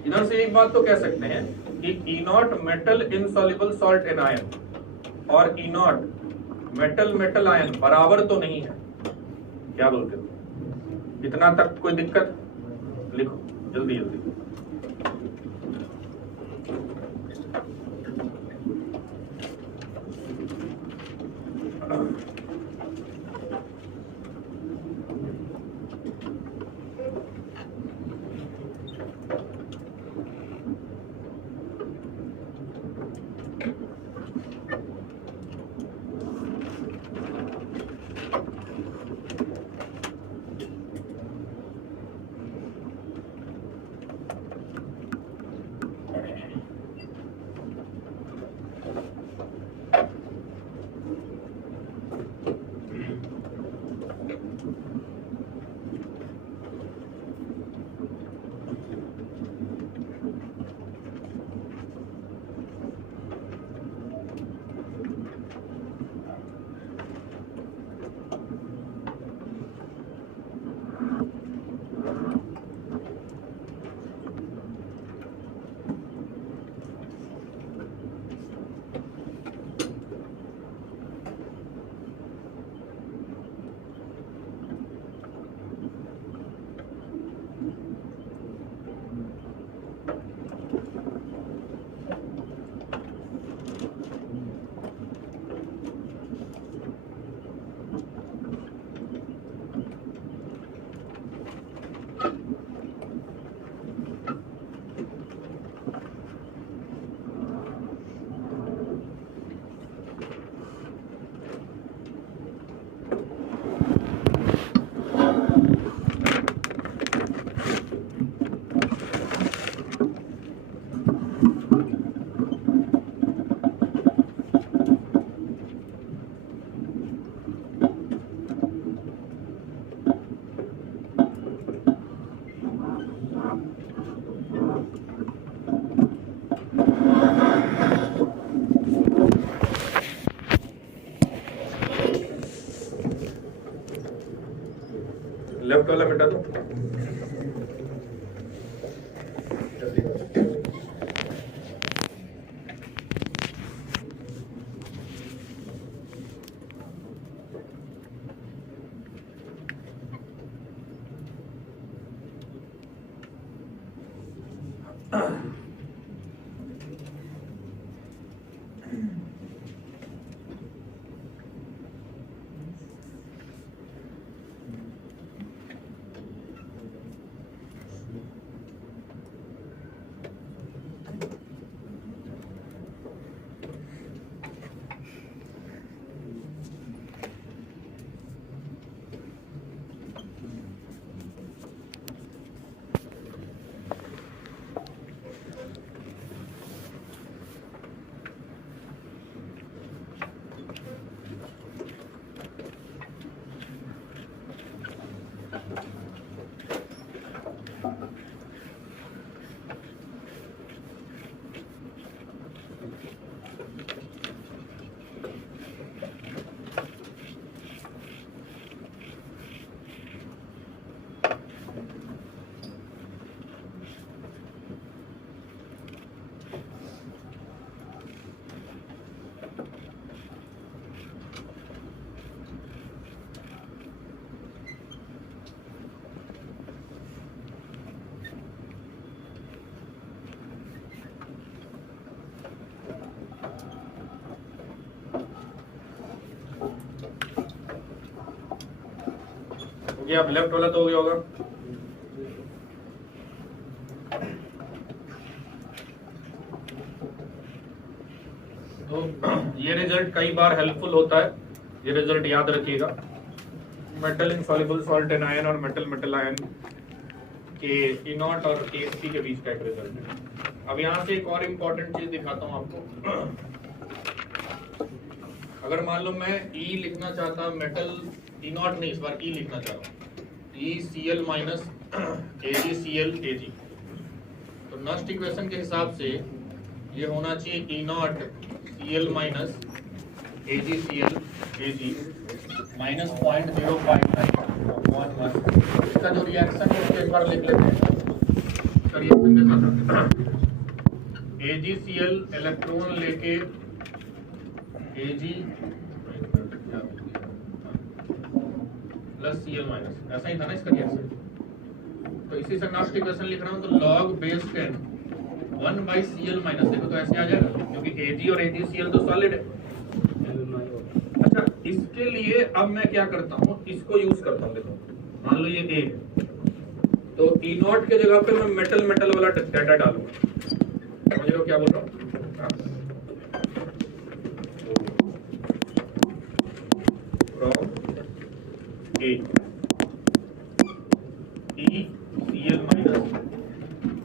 इधर से एक बात तो कह सकते हैं कि E not metal insoluble salt and ion और E not metal metal ion बराबर तो नहीं है। क्या बोलते हो? इतना तक कोई दिक्कत? लिखो जल्दी जल्दी। ये अब लेफ्ट वाला तो हो गया होगा। तो ये रिजल्ट कई बार हेल्पफुल होता है, ये रिजल्ट याद रखिएगा। मेटल इनसॉल्युबल सॉल्ट एनायन और मेटल मेटल आयन के E0 और KSP के बीच का एक रिजल्ट है। अब यहाँ से एक और इम्पोर्टेंट चीज दिखाता हूँ आपको। अगर मान लो मैं E लिखना चाहता, मेटल E0 नहीं, इस बार E लिखना चाह रहा हूँ, ECl माइनस AgCl Ag, तो नस्ट इक्वेशन के हिसाब से ये होना चाहिए E0 Cl minus AgCl Ag minus 0.059 इसका जो रिएक्शन है उसको एक बार लिख लेते हैं। इसका रिएक्शन कैसा था? AgCl इलेक्ट्रॉन लेके Ag प्लस Cl माइनस, ऐसा ही था ना इसका रिएक्शन। तो इसी से नॉस्ट इक्वेशन लिख रहा हूँ, तो log बेस 10 1/Cl माइनस, देखो तो ऐसे आ जाएगा क्योंकि Ag और AgCl तो सॉलिड है। अच्छा, इसके लिए अब मैं क्या करता हूँ, इसको यूज करता हूँ। देखो मान लो ये A है, तो E0 के जगह पे मैं मेटल मेटल वाला डाटा डालूंगा। समझ रहे हो क्या बोल रहा हूँ? A ECl माइनस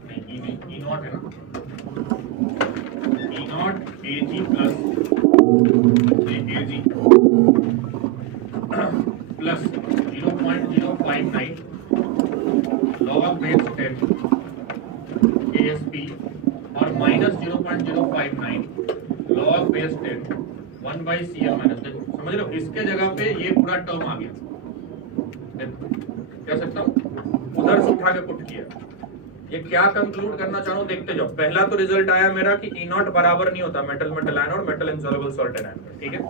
नहीं, E0 है ना, E0 Ag plus Ag plus 0.059 log base 10 KSP और minus 0.059 log base 10 1/Cl minus. देखो समझ लो, इसके जगह पे ये पूरा टर्म आ गया। कह सकता हूँ उधर से उठा के पुट किया। ये क्या कंक्लूड करना चाह रहा हूँ देखते जाओ। पहला तो रिजल्ट आया मेरा कि E0 बराबर नहीं होता मेटल मेटल आयन और मेटल इनसॉल्युबल सॉल्ट आयन, ठीक है।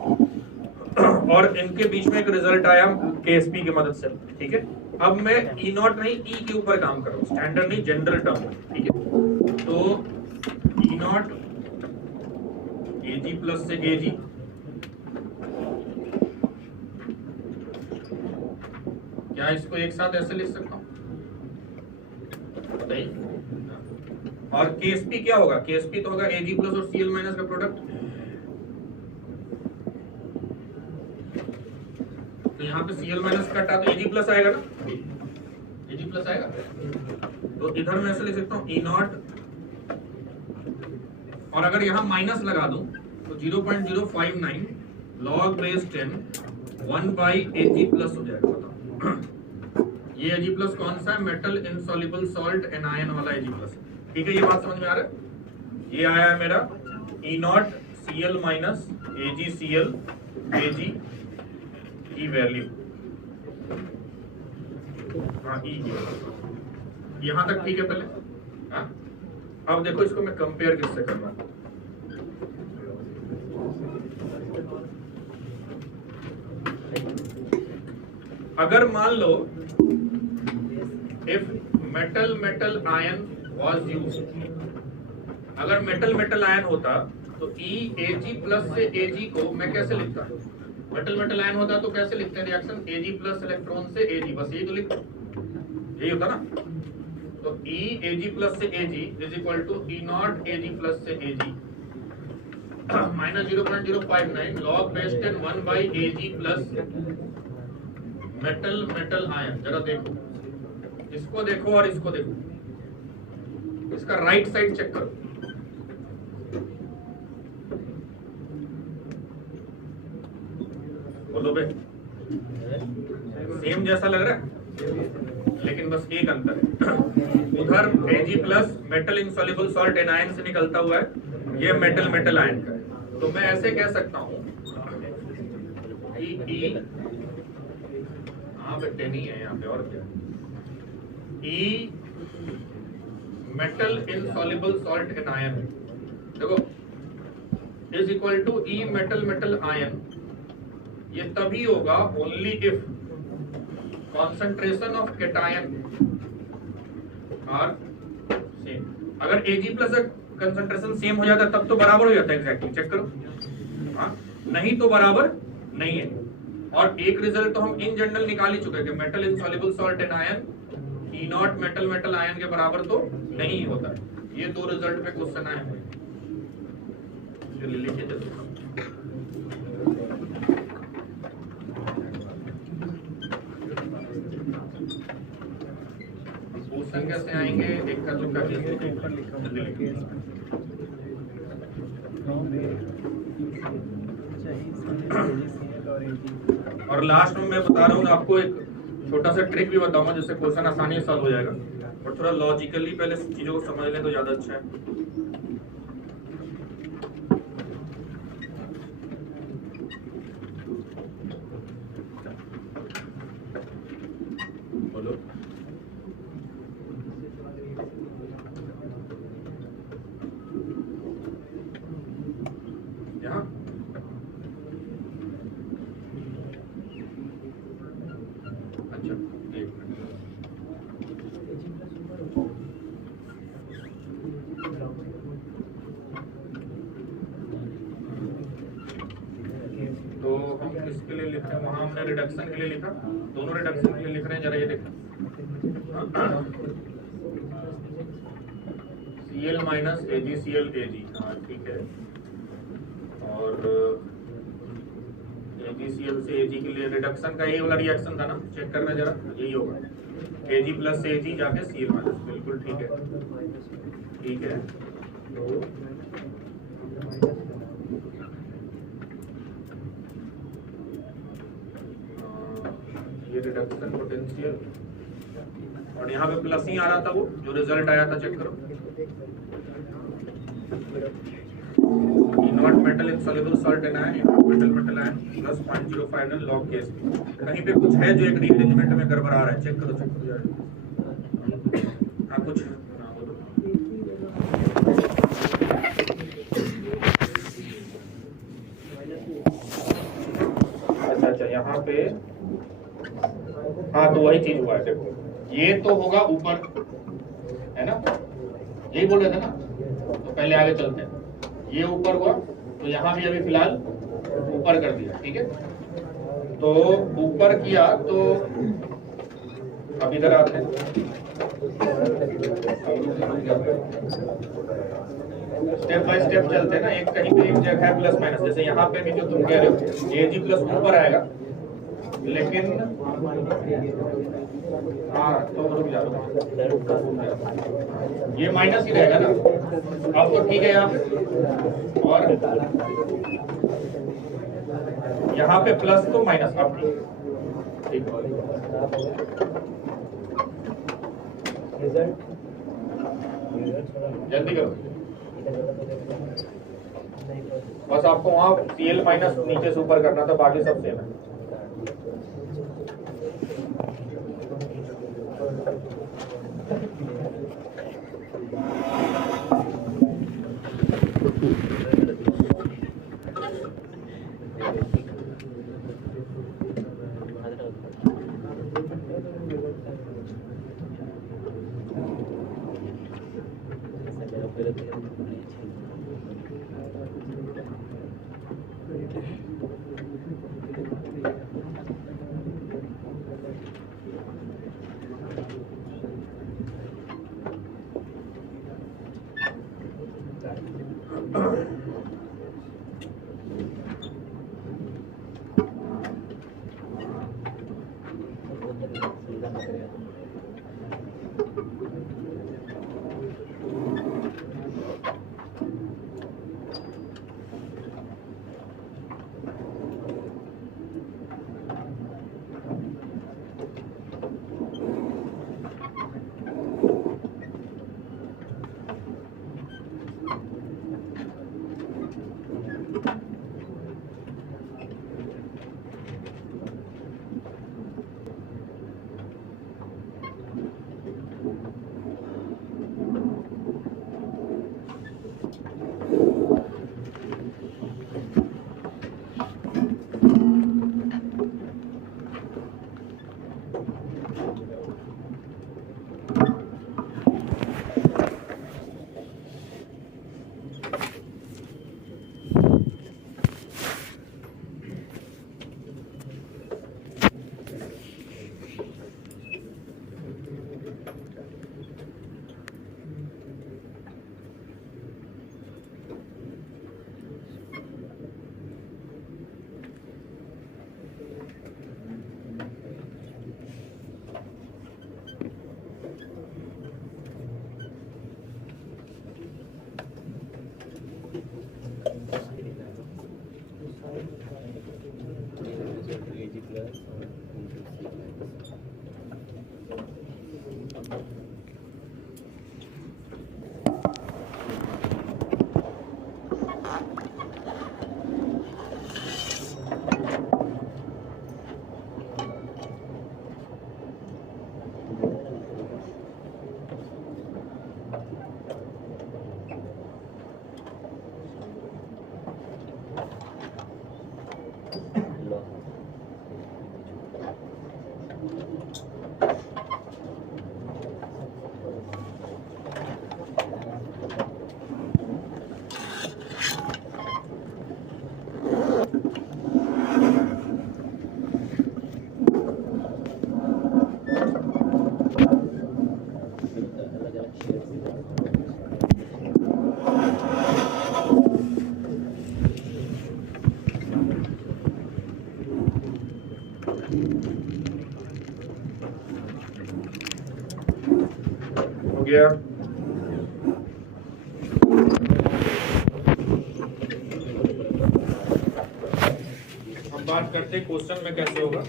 और इनके बीच में एक रिजल्ट आया KSP की मदद से, ठीक है। अब मैं E0 नहीं E के ऊपर काम कर रहा हूँ, स्टैंडर्ड नहीं जनरल टर्म, ठीक है। तो E0 Ag प्लस से Ag क्या इसको एक साथ ऐसे लिख सकता हूँ? बताइए। और KSP क्या होगा? KSP तो होगा Ag प्लस और Cl माइनस का प्रोडक्ट। तो यहाँ पे Cl माइनस कटा तो Ag प्लस आएगा ना, Ag प्लस आएगा। तो इधर मैं ऐसे लिख सकता हूँ E0, और अगर यहाँ माइनस लगा दूं तो 0.059 log बेस 10 1/Ag प्लस हो जाएगा। बताओ ये Ag प्लस कौन सा है? मेटल इनसॉल्युबल सॉल्ट एनायन वाला Ag प्लस, ठीक है। ये बात समझ में आ रहा है? ये आया है मेरा E0 Cl minus AgCl Ag की वैल्यू। हाँ ई यहाँ तक ठीक है पहले। हाँ अब देखो इसको मैं कंपेयर किससे कर रहा हूँ। अगर मान लो if metal ion was used, अगर मेटल आयन होता तो EAG प्लस से AG को मैं कैसे लिखता? मेटल आयन होता तो कैसे लिखते हैं रिएक्शन? AG प्लस इलेक्ट्रॉन से AG, बस यही तो लिखते, यही होता ना। तो EAG प्लस से AG is equal to E not AG plus से AG minus 0.059 log base 10 1 by AG plus metal ion. जरा देखो, इसको देखो और इसको देखो, इसका राइट साइड चेक करो। बोलो बे, सेम जैसा लग रहा है, लेकिन बस एक अंतर है, उधर Ag plus metal insoluble salt anion से निकलता हुआ है, ये मेटल आयन का है। तो मैं ऐसे कह सकता हूं कि हाँ बेटे नहीं है यहाँ पे, और क्या, E metal insoluble salt anion, देखो is equal to E metal ion. ये तभी होगा only if concentration of cation are same. अगर Ag प्लस कंसंट्रेशन सेम हो जाता है तब तो बराबर हो जाता है, एग्जैक्टली चेक करो। हाँ नहीं तो बराबर नहीं है। और एक रिजल्ट तो हम इन जनरल निकाल ही चुके हैं कि metal insoluble salt and ion E not metal ion के बराबर तो नहीं होता है। ये दो रिजल्ट पे क्वेश्चन आए हुए, जो ले लीजिए जल्दी। क्वेश्चन कैसे आएंगे, एक का तुक्का और लास्ट में मैं बता रहा हूँ आपको एक छोटा सा ट्रिक भी बताऊंगा जिससे क्वेश्चन आसानी से सॉल्व हो जाएगा, और थोड़ा लॉजिकली पहले चीजों को समझ लें तो ज्यादा अच्छा है। बोलो यहाँ अच्छा एक तो हम किसके लिए लिख रहे हैं, वहां हमने रिडक्शन के लिए लिखा, दोनों रिडक्शन के लिए लिख रहे हैं। जरा ये देखो, Cl माइनस AgCl Ag, हाँ ठीक है। और AgCl से Ag के लिए रिडक्शन का यही वाला रिएक्शन था ना, चेक करना जरा, यही होगा Ag प्लस से Ag जाके Cl माइनस, बिल्कुल ठीक है, ठीक है। तो ये रिडक्शन पोटेंशियल, और यहाँ पे प्लस ही आ रहा था, वो जो रिजल्ट आया था चेक करो, not metal insoluble salt anion metal ion plus 0.059 log case. कहीं पे कुछ है जो एक रीअरेंजमेंट में गड़बड़ आ रहा है, चेक करो यार। हाँ कुछ, हाँ बोलो। अच्छा यहाँ पे हाँ तो वही चीज हुआ है, देखो ये तो होगा ऊपर है ना, यही बोल रहे थे ना, तो पहले आगे चलते हैं। ये ऊपर हुआ तो यहाँ भी अभी फिलहाल ऊपर कर दिया, ठीक है। तो ऊपर किया तो अब इधर आते हैं, स्टेप बाय स्टेप चलते हैं ना, एक कहीं पे एक जगह है प्लस माइनस, जैसे यहाँ पे भी जो तुम कह रहे हो Ag प्लस ऊपर आएगा, लेकिन हाँ तो रुक जाओ, ये माइनस ही रहेगा ना, अब तो ठीक है यहाँ पे, और यहाँ पे प्लस तो माइनस, अब ठीक जल्दी करो, बस आपको वहाँ Cl माइनस नीचे से ऊपर करना था, बाकी सब सेम है। हो गया। हम बात करते हैं क्वेश्चन में कैसे होगा,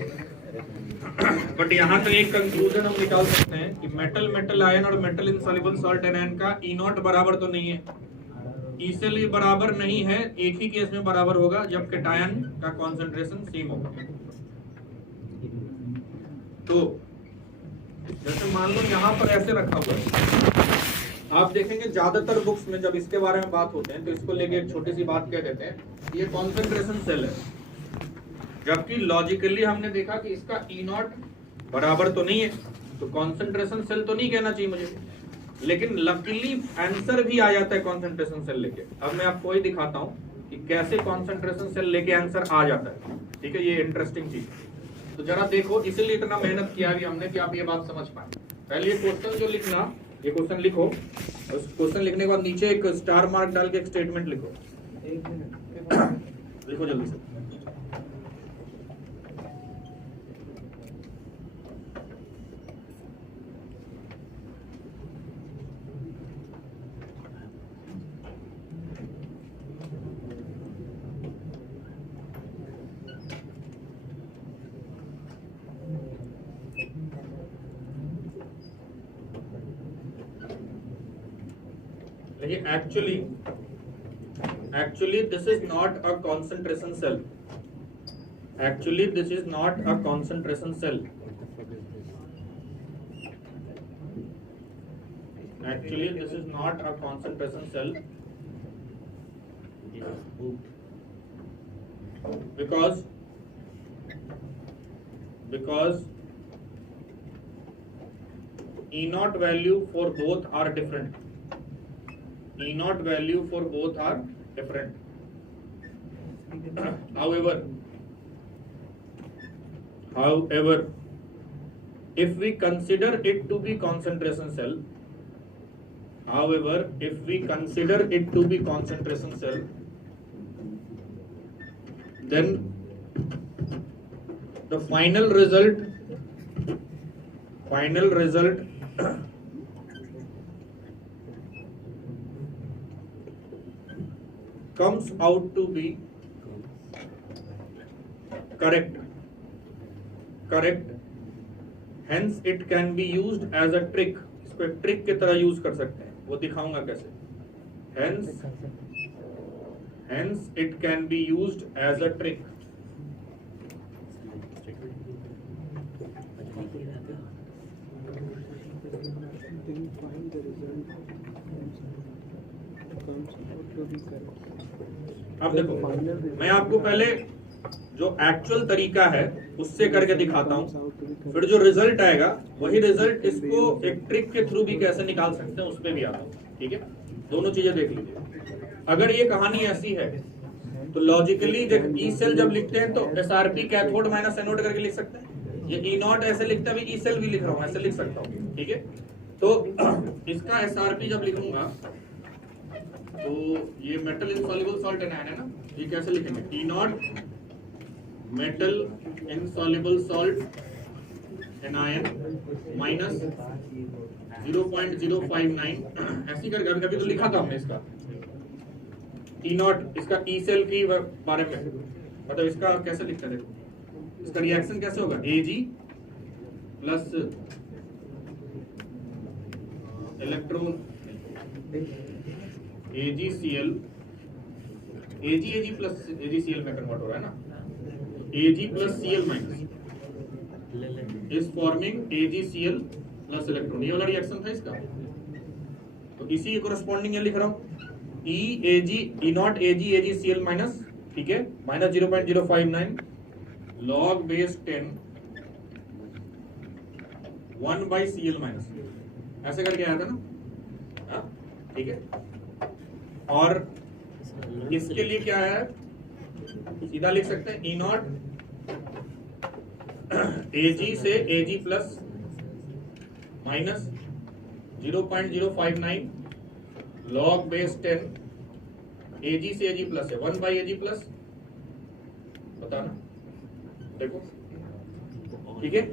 बट यहाँ तो एक कंक्लूजन हम निकाल सकते हैं कि मेटल मेटल आयन और मेटल इनसॉल्युबल सॉल्ट एनायन का ई नॉट बराबर तो नहीं है, इसलिए बराबर नहीं है। एक ही केस में बराबर होगा जब कैटायन का कॉन्सेंट्रेशन सेम होगा। तो जैसे मान लो यहाँ पर ऐसे रखा हुआ है, आप देखेंगे ज्यादातर बुक्स में जब इसके बारे में बात होते हैं तो इसको लेके एक छोटी सी बात कह देते हैं, ये कॉन्सेंट्रेशन सेल है, जबकि लॉजिकली हमने देखा कि इसका ई नॉट बराबर तो नहीं है, तो कॉन्सेंट्रेशन सेल तो नहीं कहना चाहिए मुझे, लेकिन लकीली आंसर भी आ जाता है कॉन्सेंट्रेशन सेल लेके। अब मैं आपको ही दिखाता हूँ कि कैसे कॉन्सेंट्रेशन सेल लेके आंसर आ जाता है। ठीक है, ये इंटरेस्टिंग चीज, तो जरा देखो, इसीलिए इतना मेहनत किया भी हमने कि आप ये बात समझ पाए। पहले ये क्वेश्चन जो लिखना, ये क्वेश्चन लिखो, उस क्वेश्चन लिखने के बाद नीचे एक स्टार मार्क डाल के एक स्टेटमेंट लिखो। लिखो जल्दी से। Actually this is not a concentration cell. Actually this is not a concentration cell. Actually, this is not a concentration cell because E naught value for both are different. E naught value for both are different. However, if we consider it to be concentration cell, then the final result comes out to be correct. Hence it can be used as a trick. इसको एक trick की तरह use कर सकते हैं, वो दिखाऊंगा कैसे. Hence it can be used as a trick. अब देखो, मैं आपको पहले जो एक्चुअल तरीका है उससे करके दिखाता हूँ, फिर जो रिजल्ट आएगा वही रिजल्ट इसको एक ट्रिक के थ्रू भी कैसे निकाल सकते हैं उस पर भी आता हूँ. ठीक है, दोनों चीजें देख लीजिए. अगर ये कहानी ऐसी है तो लॉजिकली ई सेल जब लिखते हैं तो SRP कैथोड माइनस एनोड करके लिख सकते हैं. ये ई नॉट ऐसे लिखता है, ई सेल भी लिख रहा हूँ, ऐसे लिख सकता हूँ. ठीक है, तो इसका SRP जब लिखूंगा तो ये मेटल इनसॉल्युबल सॉल्ट एनायन है ना, ये कैसे लिखेंगे? E not metal insoluble salt anion minus 0.059. ऐसी करके कभी तो लिखा था हमने इसका ई नॉट, इसका ई सेल की बारे में, मतलब इसका कैसे लिखते हैं, देखो इसका रिएक्शन कैसे होगा. Ag plus electron AgCl, Ag plus AgCl में कन्वर्ट हो रहा है ना, Ag plus Cl minus is forming AgCl plus electron. ये वाला रिएक्शन था इसका, तो इसी के कोरस्पॉन्डिंग ये लिख रहा हूं E नॉट AgCl माइनस, ठीक है, minus 0.059 log base 10 1/Cl minus, ऐसे करके आया था ना. ठीक है, और इसके लिए क्या है, सीधा लिख सकते हैं E नॉट Ag से Ag plus minus 0.059 log base 10 Ag से Ag प्लस है 1/Ag प्लस, बताना, देखो. ठीक है,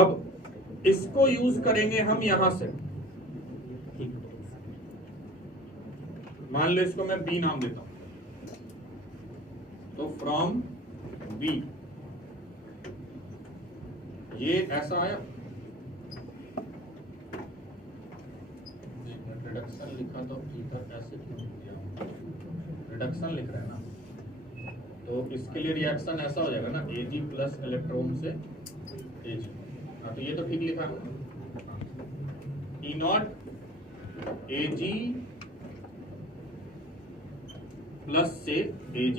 अब इसको यूज करेंगे हम यहां से. मान लो इसको मैं B नाम देता हूं, तो फ्रॉम B ये ऐसा आया. रिडक्शन लिखा तो इधर ऐसे रिडक्शन लिख रहे हैं ना, तो इसके लिए रिएक्शन ऐसा हो जाएगा ना, Ag प्लस इलेक्ट्रॉन से Ag. हाँ, तो ये तो ठीक लिखा है. E नॉट Ag प्लस से Ag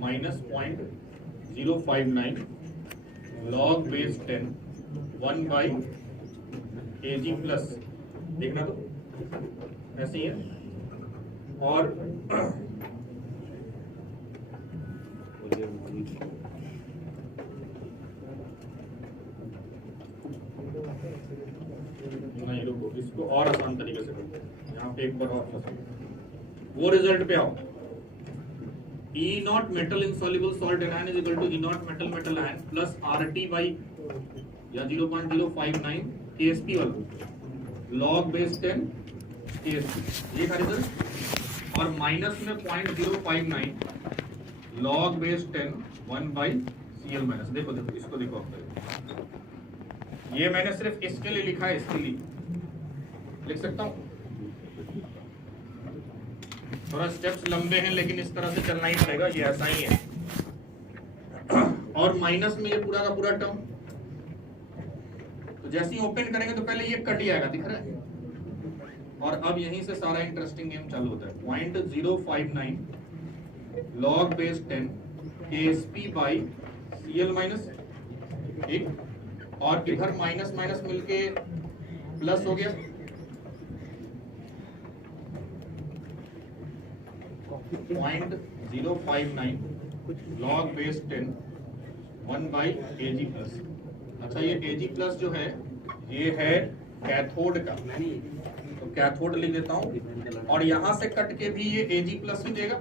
minus 0.059 log base 10 1/Ag plus, देखना तो ऐसे ही है. और नहीं, रुको, इसको और आसान तरीके से करते हैं. यहाँ पे एक बार और वो रिजल्ट पे आओ. E not metal insoluble salt anion is equal to E not metal metal ion plus RT by या 0.059 KSP वाला log बेस 10 KSP, ये का रिजल्ट. और माइनस में 0.059 log बेस 10 1/Cl माइनस. देखो देखो इसको देखो, ये मैंने सिर्फ इसके लिए लिखा है, इसके लिए लिख सकता हूँ. थोड़ा स्टेप्स लंबे हैं लेकिन इस तरह से चलना ही पड़ेगा, ये ऐसा ही है. और माइनस में ये पूरा का पूरा टर्म, तो जैसे ही ओपन करेंगे तो पहले ये कट जाएगा, दिख रहा है, और अब यहीं से सारा इंटरेस्टिंग गेम चालू होता है। 0.059 log base 10 KSP by CL minus, ठीक, और इधर माइनस माइनस मिलके प्लस हो गया, .059 log base 10 1 by AG plus. अच्छा, ये AG प्लस जो है ये है कैथोड का, तो कैथोड लिख देता हूँ, और यहां से कट के भी ये AG प्लस ही देगा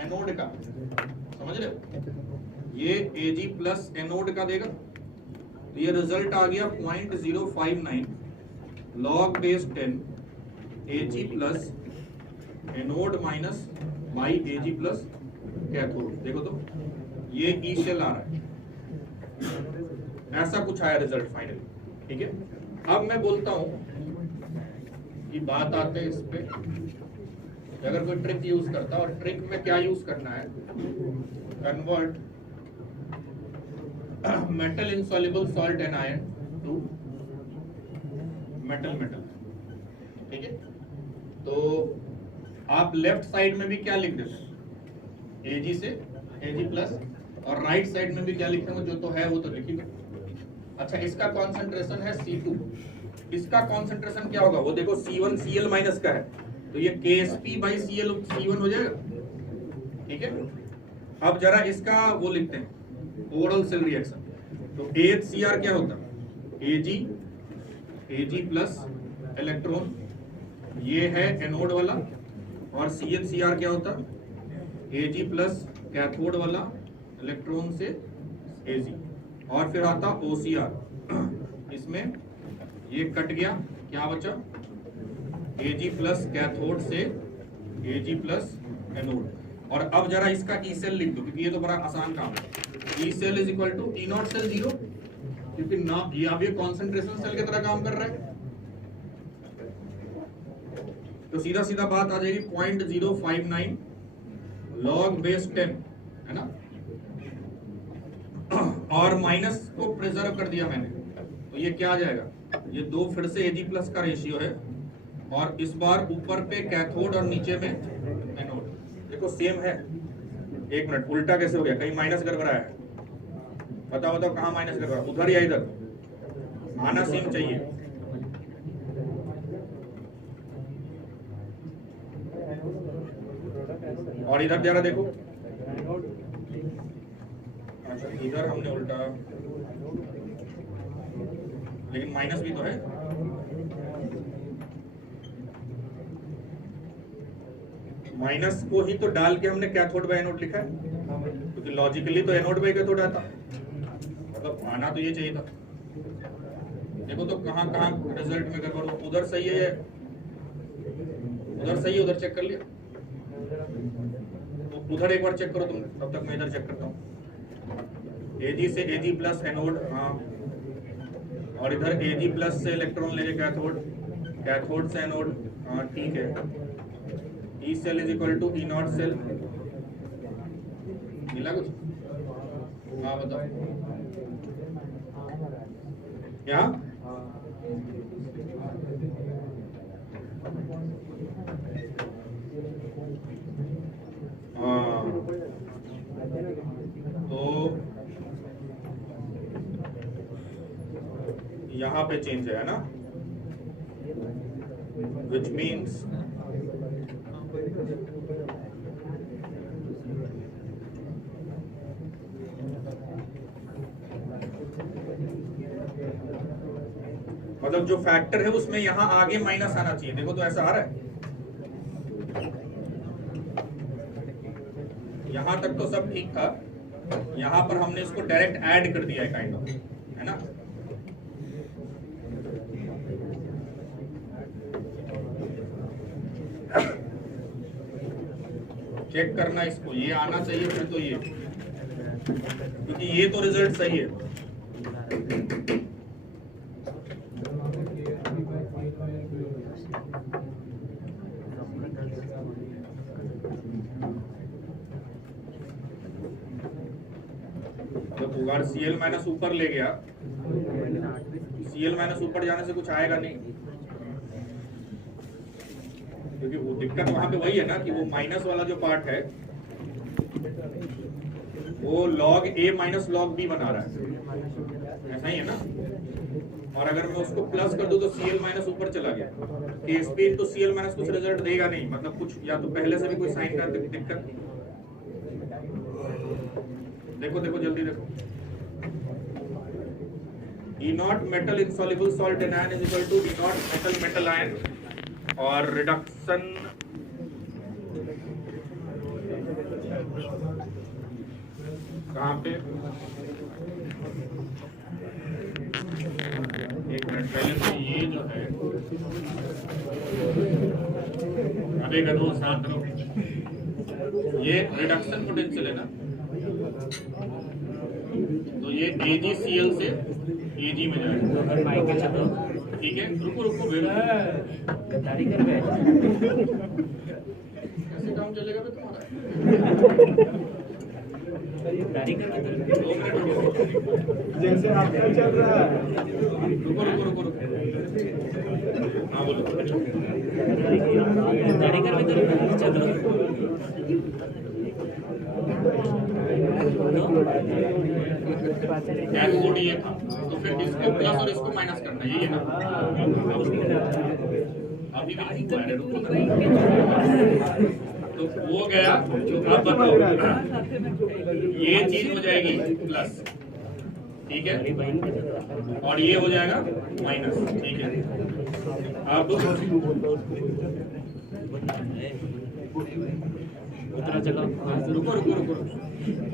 एनोड का, समझ रहे हो, ये AG प्लस एनोड का देगा। तो ये रिजल्ट आ गया 0.059 log base 10 AG plus anode minus by AG plus cathode. देखो तो ये ई शेल आ रहा है, ऐसा कुछ आया रिजल्ट फाइनली, ठीक है। अब मैं बोलता हूं कि बात आते हैं इस पे, अगर कोई ट्रिक यूज करता, और ट्रिक में क्या यूज करना है, convert metal insoluble salt anion to metal metal, ठीक है। तो आप लेफ्ट साइड में भी क्या लिख देते, AG से AG प्लस, और राइट साइड में भी क्या लिखेंगे, जो तो है वो तो लिखेंगे। अच्छा, इसका कॉन्सेंट्रेशन है C2, इसका कॉन्सेंट्रेशन क्या होगा वो देखो, C1 Cl माइनस का है, तो ये KSP बाई Cl C1 हो जाएगा, ठीक है। अब जरा इसका वो लिखते हैं, ओवरऑल सेल रिएक्शन। तो AHCr क्या होता है, AG प्लस इलेक्ट्रॉन, ये है एनोड वाला, और CHCr क्या होता है, AG प्लस कैथोड वाला इलेक्ट्रॉन से AG, और फिर आता OCr, इसमें ये कट गया, क्या बचा, AG प्लस कैथोड से AG प्लस एनोड। और अब जरा इसका ई सेल लिख दो, क्योंकि ये तो बड़ा आसान काम है। E cell is equal to E not cell 0, क्योंकि ना ये अब ये कॉन्सेंट्रेशन सेल की तरह काम कर रहा है, तो सीधा सीधा बात आ जाएगी 0.059 log base 10, है ना, और माइनस को प्रिजर्व कर दिया मैंने, तो ये क्या आ जाएगा, ये दो फिर से AG प्लस का रेशियो है, और इस बार ऊपर पे कैथोड और नीचे में एनोड। देखो सेम है, एक मिनट, उल्टा कैसे हो गया, कहीं माइनस गड़बड़ा है, बताओ बताओ कहाँ माइनस गड़बड़ा, उधर या इधर, आना सेम चाहिए। और इधर जरा देखो, अच्छा इधर हमने उल्टा, लेकिन माइनस भी तो है, माइनस को ही तो डाल के हमने कैथोड बाय एनोड लिखा है, क्योंकि लॉजिकली तो एनोड बाय कैथोड आता, मतलब आना तो ये चाहिए था। देखो तो कहाँ कहाँ रिजल्ट में गड़बड़, उधर सही है, उधर सही है, उधर चेक कर लिया, तो उधर एक बार चेक करो तुम, तब तक मैं इधर चेक करता हूँ। AG से AG प्लस एनोड, हाँ, और इधर AG प्लस से इलेक्ट्रॉन लेके कैथोड, कैथोड से एनोड, हाँ ठीक है। E cell is equal to E not cell, मिला कुछ, हाँ बताओ क्या, तो यहाँ पे चेंज है ना, which means मतलब जो फैक्टर है उसमें यहाँ आगे माइनस आना चाहिए, देखो तो ऐसा आ रहा है, यहाँ तक तो सब ठीक था, यहाँ पर हमने इसको डायरेक्ट ऐड कर दिया है काइंड ऑफ, है ना। चेक करना इसको, ये आना चाहिए फिर तो ये, क्योंकि ये तो रिजल्ट सही है। जब उगाड़ Cl माइनस ऊपर ले गया, Cl माइनस ऊपर जाने से कुछ आएगा नहीं, क्योंकि वो दिक्कत वहां पे वही है ना कि वो माइनस वाला जो पार्ट है वो log a minus log b बना रहा है, ऐसा ही है ना। और अगर मैं उसको प्लस कर दूं तो Cl माइनस ऊपर चला गया, Ksp तो Cl माइनस कुछ रिजल्ट देगा नहीं, मतलब कुछ या तो पहले से भी कोई साइन का दिक्कत। देखो देखो जल्दी देखो, E not metal insoluble salt anion is equal to E not metal metal ion, और रिडक्शन कहाँ पे, एक मिनट पहले तो ये जो है, अबे गधो साथ रहो, ये रिडक्शन पोटेंशियल है ना, तो ये AgCl से Ag में जाएगा, ठीक है। रुको रुको गद्दारी कर रहे हैं। कैसे काम चलेगा बे तुम्हारा? गद्दारी करके तो जैसे आपका चल रहा है। रुको रुको रुको रुको, हाँ बोलो। गद्दारी करके तो चल रहा है। कैथोड ये था, तो फिर इसको प्लस और इसको माइनस करना, यही है ना। अभी भी तो वो गया, अब बताओ ये चीज हो जाएगी प्लस, ठीक है, और ये हो जाएगा माइनस, ठीक है। अब उतना चलो। रुको रुको रुको,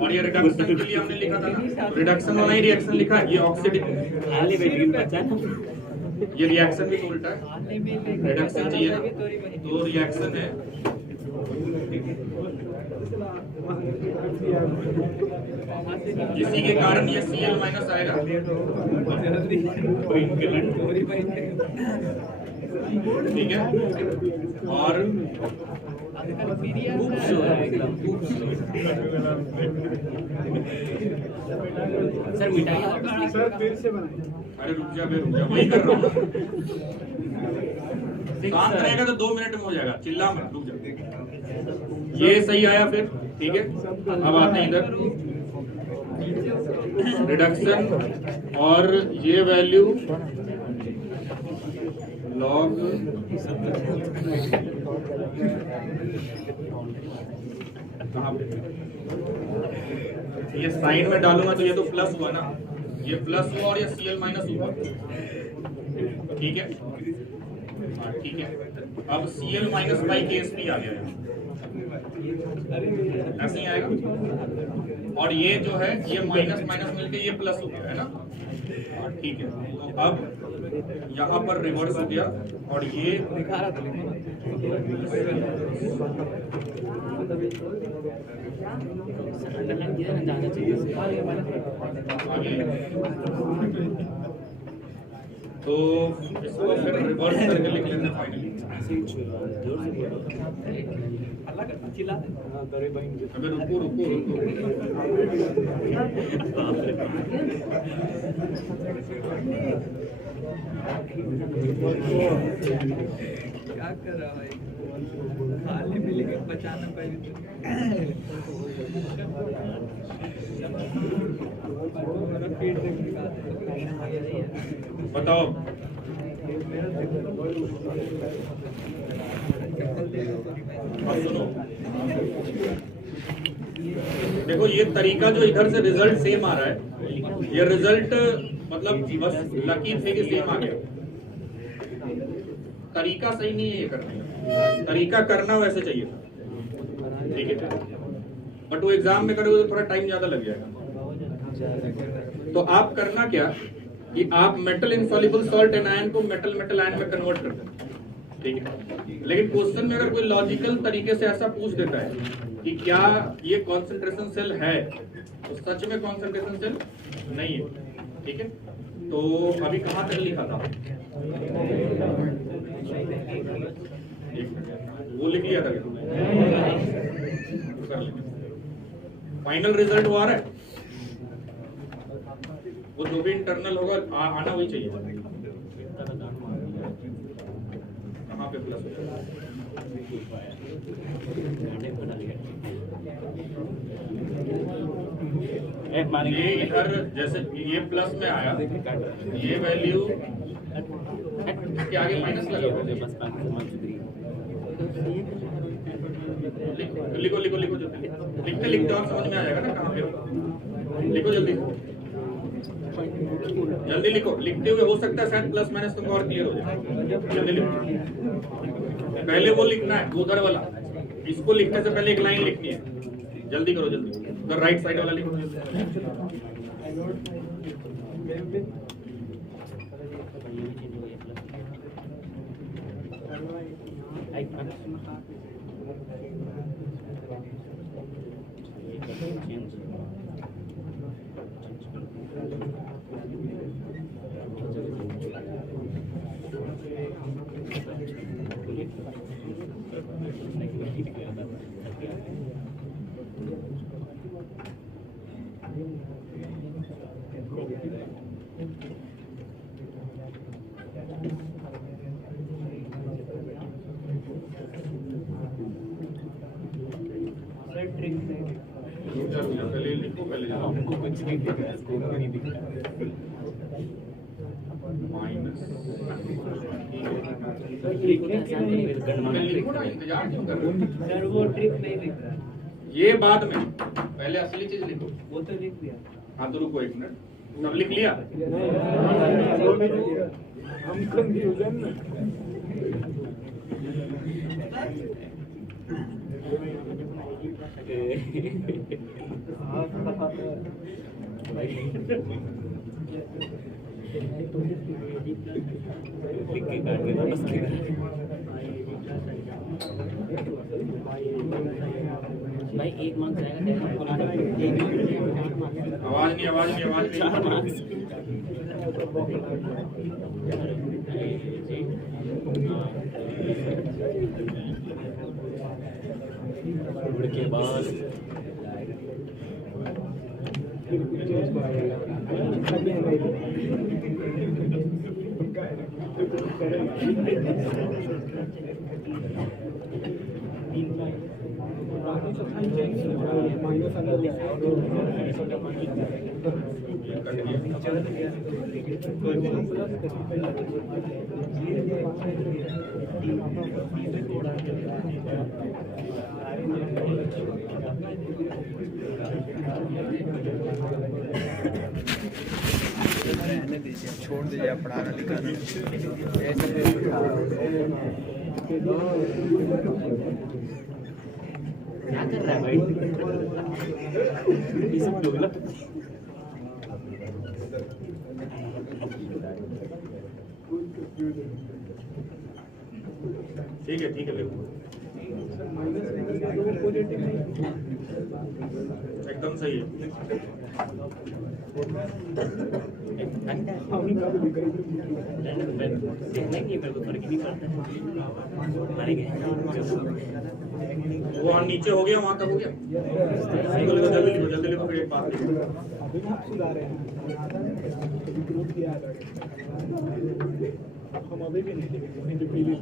और ये रिडक्शन के लिए हमने लिखा था ना, रिडक्शन और नहीं रिएक्शन लिखा है, ये ऑक्सीडेटिव, खाली बैटरी बचा ना। ये रिएक्शन भी तो उल्टा है, रिडक्शन चाहिए ना, तो रिएक्शन है इसी के कारण ये Cl माइनस आएगा, ठीक है। और सर मिठाई वापस सर फिर से बनाए। अरे रुक जा वही कर रहा हूँ, शांत रहेगा तो 2 मिनट में हो जाएगा, चिल्ला मत, रुक जा। ये सही आया फिर, ठीक है। अब आते हैं इधर रिडक्शन, और ये वैल्यू लॉग कहाँ पे, ये साइन में डालूंगा तो ये तो प्लस हुआ ना, ये प्लस हुआ और ये Cl माइनस हुआ, ठीक है। ठीक है, अब Cl माइनस बाई Ksp आ गया है, ऐसे ही आएगा। और ये जो है ये माइनस माइनस मिलके ये प्लस हो गया है ना, ठीक है। तो अब यहाँ पर रिवर्स हो गया, और ये जाना चाहिए। तो इसको फिर रिवर्स करके लिख लेते हैं फाइनली। अबे रुको रुको रुको, क्या कर रहा भाई, खाली मिलेगा बचाना पड़ेगा। बताओ अब सुनो, देखो ये तरीका जो इधर से रिजल्ट सेम आ रहा है, ये रिजल्ट मतलब बस लकी थे कि सेम आ गया, तरीका सही नहीं है ये करने का, तरीका करना वैसे चाहिए था, ठीक है। बट वो एग्जाम में करोगे तो थोड़ा टाइम ज्यादा लग जाएगा। तो आप करना क्या कि आप मेटल इनसॉल्युबल सॉल्ट एनायन को मेटल मेटल आयन में कन्वर्ट कर दें, ठीक है। लेकिन क्वेश्चन में अगर कोई लॉजिकल तरीके से ऐसा पूछ देता है कि क्या ये कॉन्सेंट्रेशन सेल है, तो सच में कॉन्सेंट्रेशन सेल नहीं है, ठीक है। तो अभी कहाँ तक लिखा था, वो लिख लिया था क्या? फाइनल रिजल्ट वो आ रहा है, वो जो भी इंटरनल होगा आना वही चाहिए। कहाँ पे प्लस ये इधर जैसे ये प्लस में आया, ये वैल्यू इसके आगे माइनस लगा हुआ है। लिखो लिखो लिखो जल्दी, लिखते लिखते और समझ में आ जाएगा ना कहाँ पे हो। लिखो जल्दी जल्दी लिखो, लिखते हुए हो सकता है शायद प्लस माइनस तुमको और क्लियर हो जाए। जल्दी लिखो, पहले वो लिखना है उधर वाला, इसको लिखने से पहले एक लाइन लिखनी है। जल्दी करो जल्दी, उधर राइट साइड वाला लिखो जल्दी। पहले लिखो, पहले हमको कुछ नहीं दिख रहा, स्कोप नहीं दिख रहा। माइनस ट्रिक होता है, आसान नहीं है, गणना लिखो ना, इंतजार क्यों कर रहे हो? सर वो ट्रिक नहीं दिख रहा है। ये बाद में, पहले असली चीज लिखो। वो तो लिख दिया। हाँ तो रुको एक मिनट, सब लिख लिया? हम कंफ्यूजन में लिख के काट के वापस लिख। भाई एक मार्क्स आएगा, डेढ़ मार्क्स को लाना पड़ेगा। आवाज नहीं, आवाज नहीं, आवाज चार नहीं। मार्क्स। उड़ के बाद रहने दीजिए, छोड़ दीजिए आप पढ़ाना लिखाना। क्या कर रहा है भाई? ये सब लोग ना ठीक है लिखो, एकदम सही है। देखने की मेरे को फर्क ही नहीं पड़ता। मारेंगे वो नीचे हो गया, वहाँ तक हो गया। लिखो लिखो जल्दी लिखो, जल्दी लिखो, फिर एक बात लिखो। अभी आप सुधा रहे हैं ग्रुप किया था हम अभी भी नहीं लिखे, वहीं जो पहले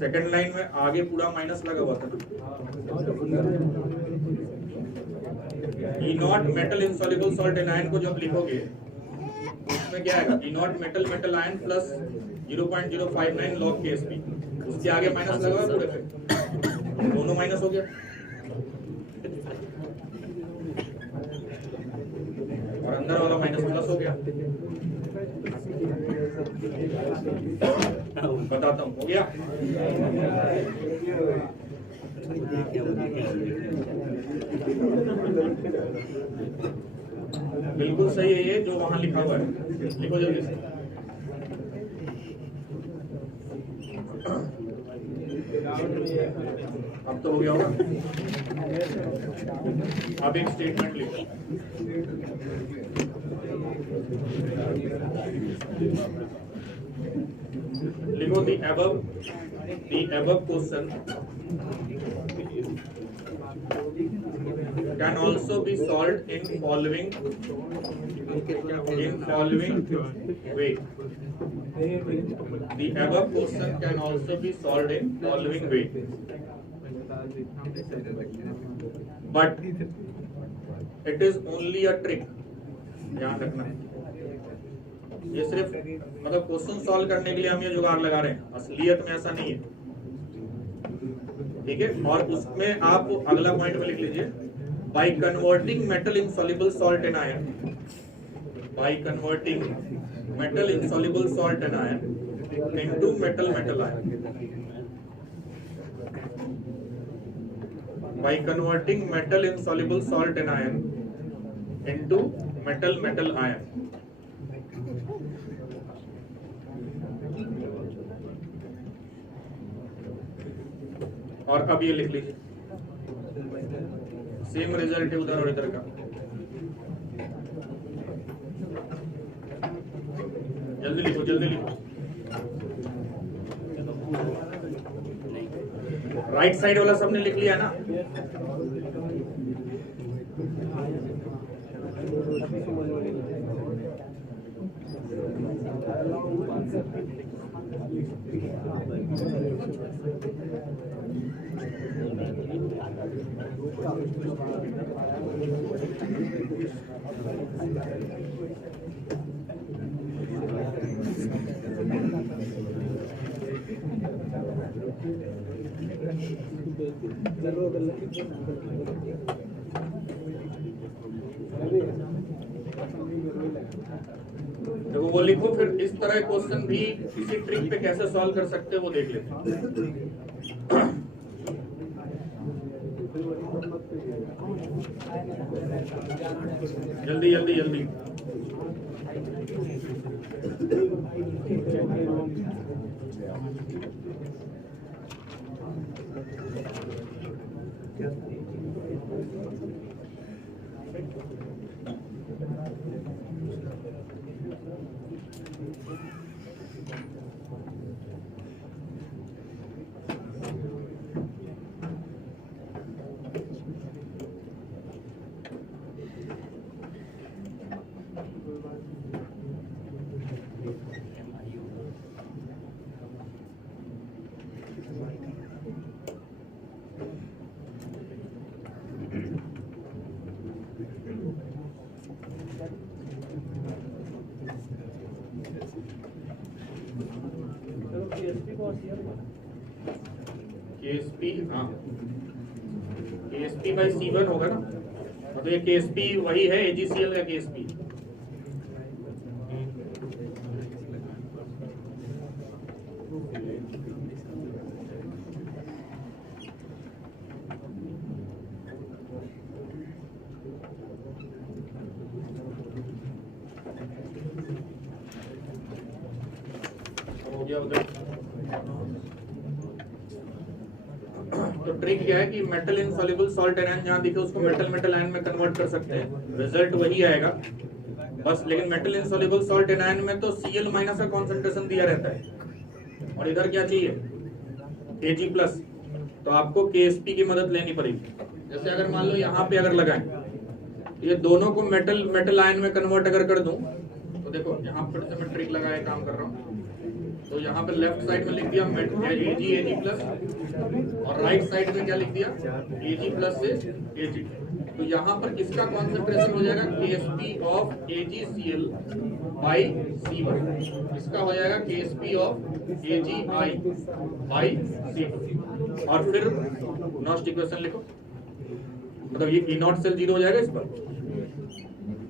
सेकंड लाइन में आगे पूरा माइनस लगा हुआ था। E not metal insoluble salt and ion को जब लिखोगे उसमें क्या आएगा? E not metal metal ion plus 0.059 log KSP, उसके आगे माइनस लगा हुआ पूरे पे, दोनों माइनस हो गया। और अंदर वाला माइनस प्लस हो गया। बताता हूँ, हो गया? बिल्कुल सही है ये जो वहां लिखा हुआ है, लिखो जल्दी से। अब तो हो गया होगा। अब एक स्टेटमेंट लिखो। लिखो the above question can also be solved in following way. The above question can also be solved in following way. But it is only a trick. ध्यान रखना, ये सिर्फ मतलब क्वेश्चन सॉल्व करने के लिए हम ये जुगाड़ लगा रहे हैं, असलियत में ऐसा नहीं है, ठीक है। और उसमें आप अगला पॉइंट में लिख लीजिए, by converting metal in soluble salt and ion, by converting metal in soluble salt and ion into metal metal ion, by converting metal in soluble salt and ion into metal metal ion. और अब ये लिख लीजिए, same result है उधर और इधर का। जल्दी लिखो, जल्दी लिखो। राइट साइड वाला सबने लिख लिया ना? देखो वो लिखो, फिर इस तरह क्वेश्चन भी किसी ट्रिक पे कैसे सॉल्व कर सकते हो वो देख लेते हैं। जल्दी जल्दी जल्दी। KSP, हाँ KSP बाई C1 होगा ना, तो ये KSP वही है AgCl का KSP। हो गया उधर। तो ट्रिक क्या है कि मेटल इन सॉल्युबल सॉल्ट आयन जहां दिखे उसको मेटल मेटल आयन में कन्वर्ट कर सकते हैं, रिजल्ट वही आएगा बस। लेकिन मेटल इन सॉल्युबल सॉल्ट आयन में तो Cl माइनस का कॉन्सेंट्रेशन दिया रहता है, और इधर क्या चाहिए Ag+, तो आपको KSP की मदद लेनी पड़ेगी। जैसे अगर मान लो यहाँ पे अगर लगाएं, ये दोनों को मेटल मेटल आयन में कन्वर्ट अगर कर दूं, तो देखो यहाँ पर से मैं ट्रिक लगाए काम कर रहा हूँ। तो यहाँ पे लेफ्ट साइड में लिख दिया Ag+, और राइट साइड में क्या लिख दिया Ag+ से Ag। तो यहाँ पर किसका कॉन्सेंट्रेशन हो जाएगा KSP of AgCl by C1, इसका हो जाएगा KSP of AgI by C2। और फिर नॉस्ट इक्वेशन लिखो, मतलब ये E0 सेल 0 हो जाएगा इस पर।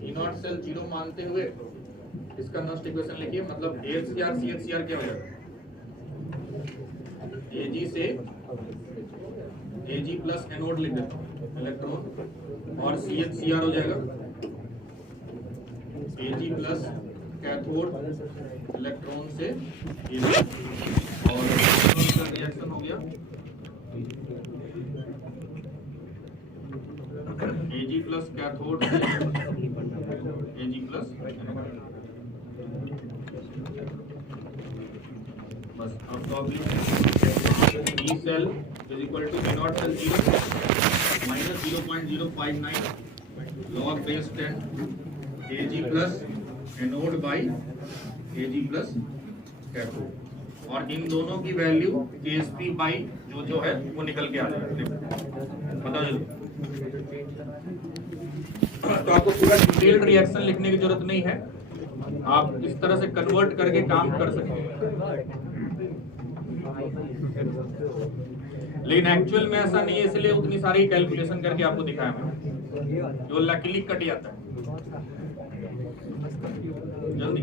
E0 सेल 0 मानते हुए इसका नॉस्ट इक्वेशन लिखिए, मतलब AHCr CHCr क्या हो जाएगा, Ag से Ag+ एनोड लिख देता हूँ इलेक्ट्रॉन, और CHCr हो जाएगा Ag+ कैथोड इलेक्ट्रॉन से Ag, और रिएक्शन हो गया Ag+ कैथोड से Ag+ बस। अब तो E cell is equal to E naught cell 0 minus 0.059 log base 10 Ag plus anode by Ag plus cathode, और इन दोनों की वैल्यू Kp बाई जो है वो निकल के आ जाएगा। बताओ जल्दी। तो आपको पूरा डिटेल्ड रिएक्शन लिखने की जरूरत नहीं है, आप इस तरह से कन्वर्ट करके काम कर सकते हैं, लेकिन एक्चुअल में ऐसा नहीं है, इसलिए उतनी सारी कैलकुलेशन करके आपको दिखाया मैंने, जो लकीली कट जाता है जल्दी।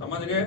समझ गए?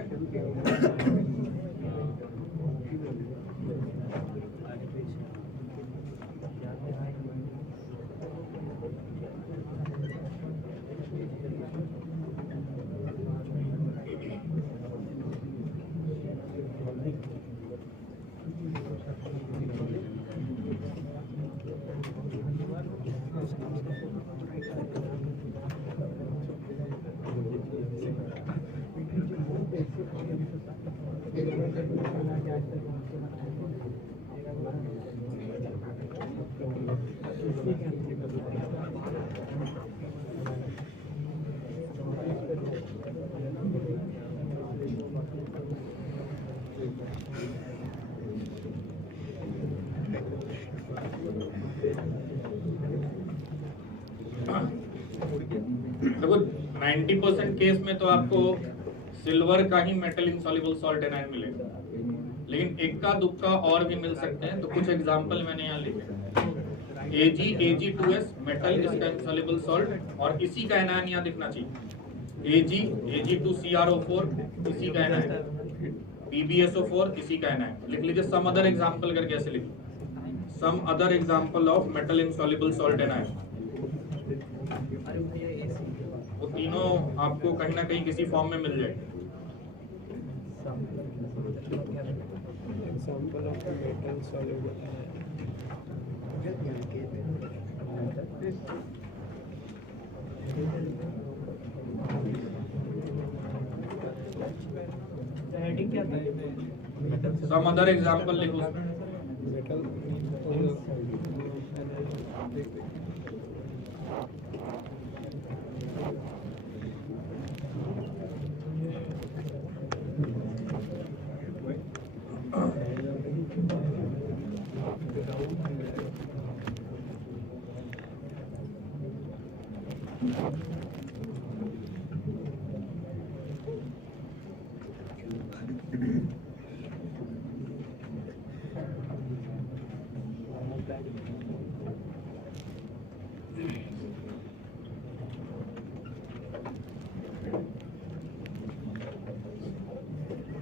देखो 90% केस में तो आपको सिल्वर का ही मेटल इनसॉल्युबल सॉल्ट एनायन मिलेगा, लेकिन इक्का दुक्का और भी मिल सकते हैं। तो कुछ एग्जांपल मैंने यहाँ लिखे, Ag2S मेटल इसका इनसॉल्युबल सॉल्ट, और इसी का एनायन यहाँ दिखना चाहिए, Ag2CrO4 इसी का एनायन, PbSO4 इसी का एनायन। लिख लीजिए सम अदर एग्जांपल करके, ऐसे लिखिए some other example of metal insoluble salt anion. वो तीनों आपको कहीं ना कहीं किसी फॉर्म में मिल जाएगी। Example of the metal soluble heading क्या था? सम अदर एग्जांपल लिखो उसमें। metal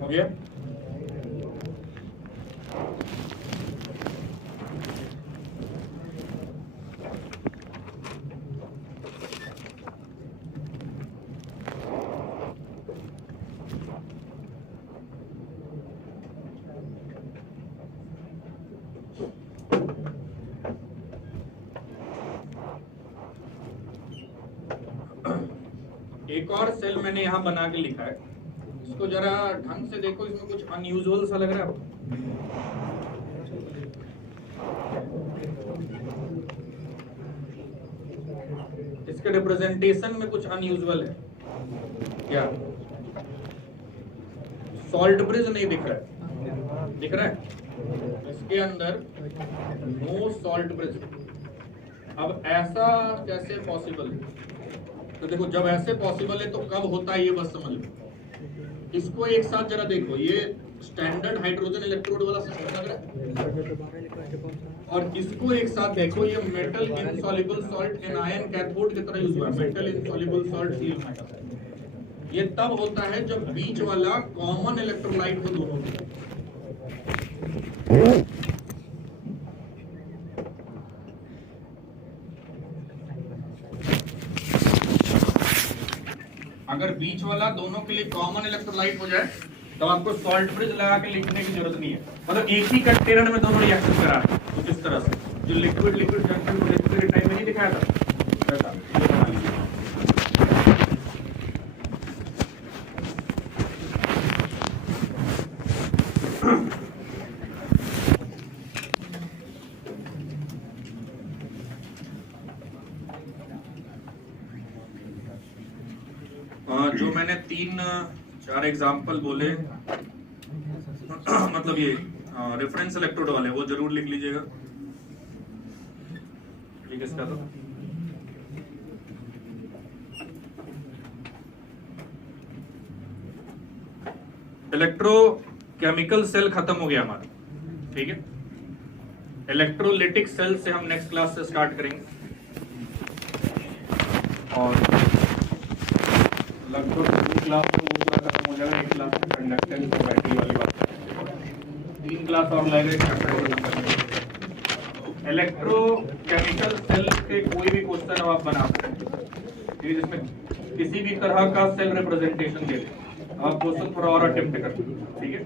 हो गया? एक और सेल मैंने यहाँ बना के लिखा है, इसको जरा ढंग से देखो, इसमें कुछ अनयूजुअल सा लग रहा है आपको? इसके रिप्रेजेंटेशन में कुछ अनयूजुअल है क्या? सॉल्ट ब्रिज नहीं दिख रहा है, दिख रहा है इसके अंदर नो सॉल्ट ब्रिज। अब ऐसा कैसे पॉसिबल है? तो देखो, जब ऐसे पॉसिबल है तो कब होता है ये बस समझ लो। इसको एक साथ जरा देखो, ये स्टैंडर्ड हाइड्रोजन इलेक्ट्रोड वाला सिस्टम लग रहा है, और इसको एक साथ देखो, ये metal insoluble salt anion cathode की तरह यूज हुआ है, metal insoluble salt seal metal. ये तब होता है जब बीच वाला कॉमन इलेक्ट्रोलाइट हो दोनों में। अगर बीच वाला दोनों के लिए कॉमन इलेक्ट्रोलाइट हो जाए तो आपको सॉल्ट ब्रिज लगा के लिखने की जरूरत नहीं है, मतलब एक ही कंटेनर में दोनों रिएक्शन करा रहे हैं। कुछ इस तरह से जो लिक्विड जंक्शन को लिक्विड टाइम में नहीं दिखाया था वैसा। जो मैंने 3-4 एग्जाम्पल बोले मतलब ये रेफरेंस इलेक्ट्रोड वाले वो जरूर लिख लीजिएगा। ठीक है, इसका तो इलेक्ट्रोकेमिकल सेल खत्म हो गया हमारा। ठीक है, इलेक्ट्रोलिटिक सेल से हम नेक्स्ट क्लास से स्टार्ट करेंगे और लगभग 2 क्लास तो वो पूरा खत्म हो जाएगा। 1 क्लास कंडक्टेंस और बैटरी वाली बात, 3 क्लास और लगेगा। इलेक्ट्रोकेमिकल सेल के कोई भी क्वेश्चन आप बना सकते हैं जिसमें किसी भी तरह का सेल रिप्रेजेंटेशन दे दें, आप क्वेश्चन थोड़ा और अटेम्प्ट करते हैं। ठीक है।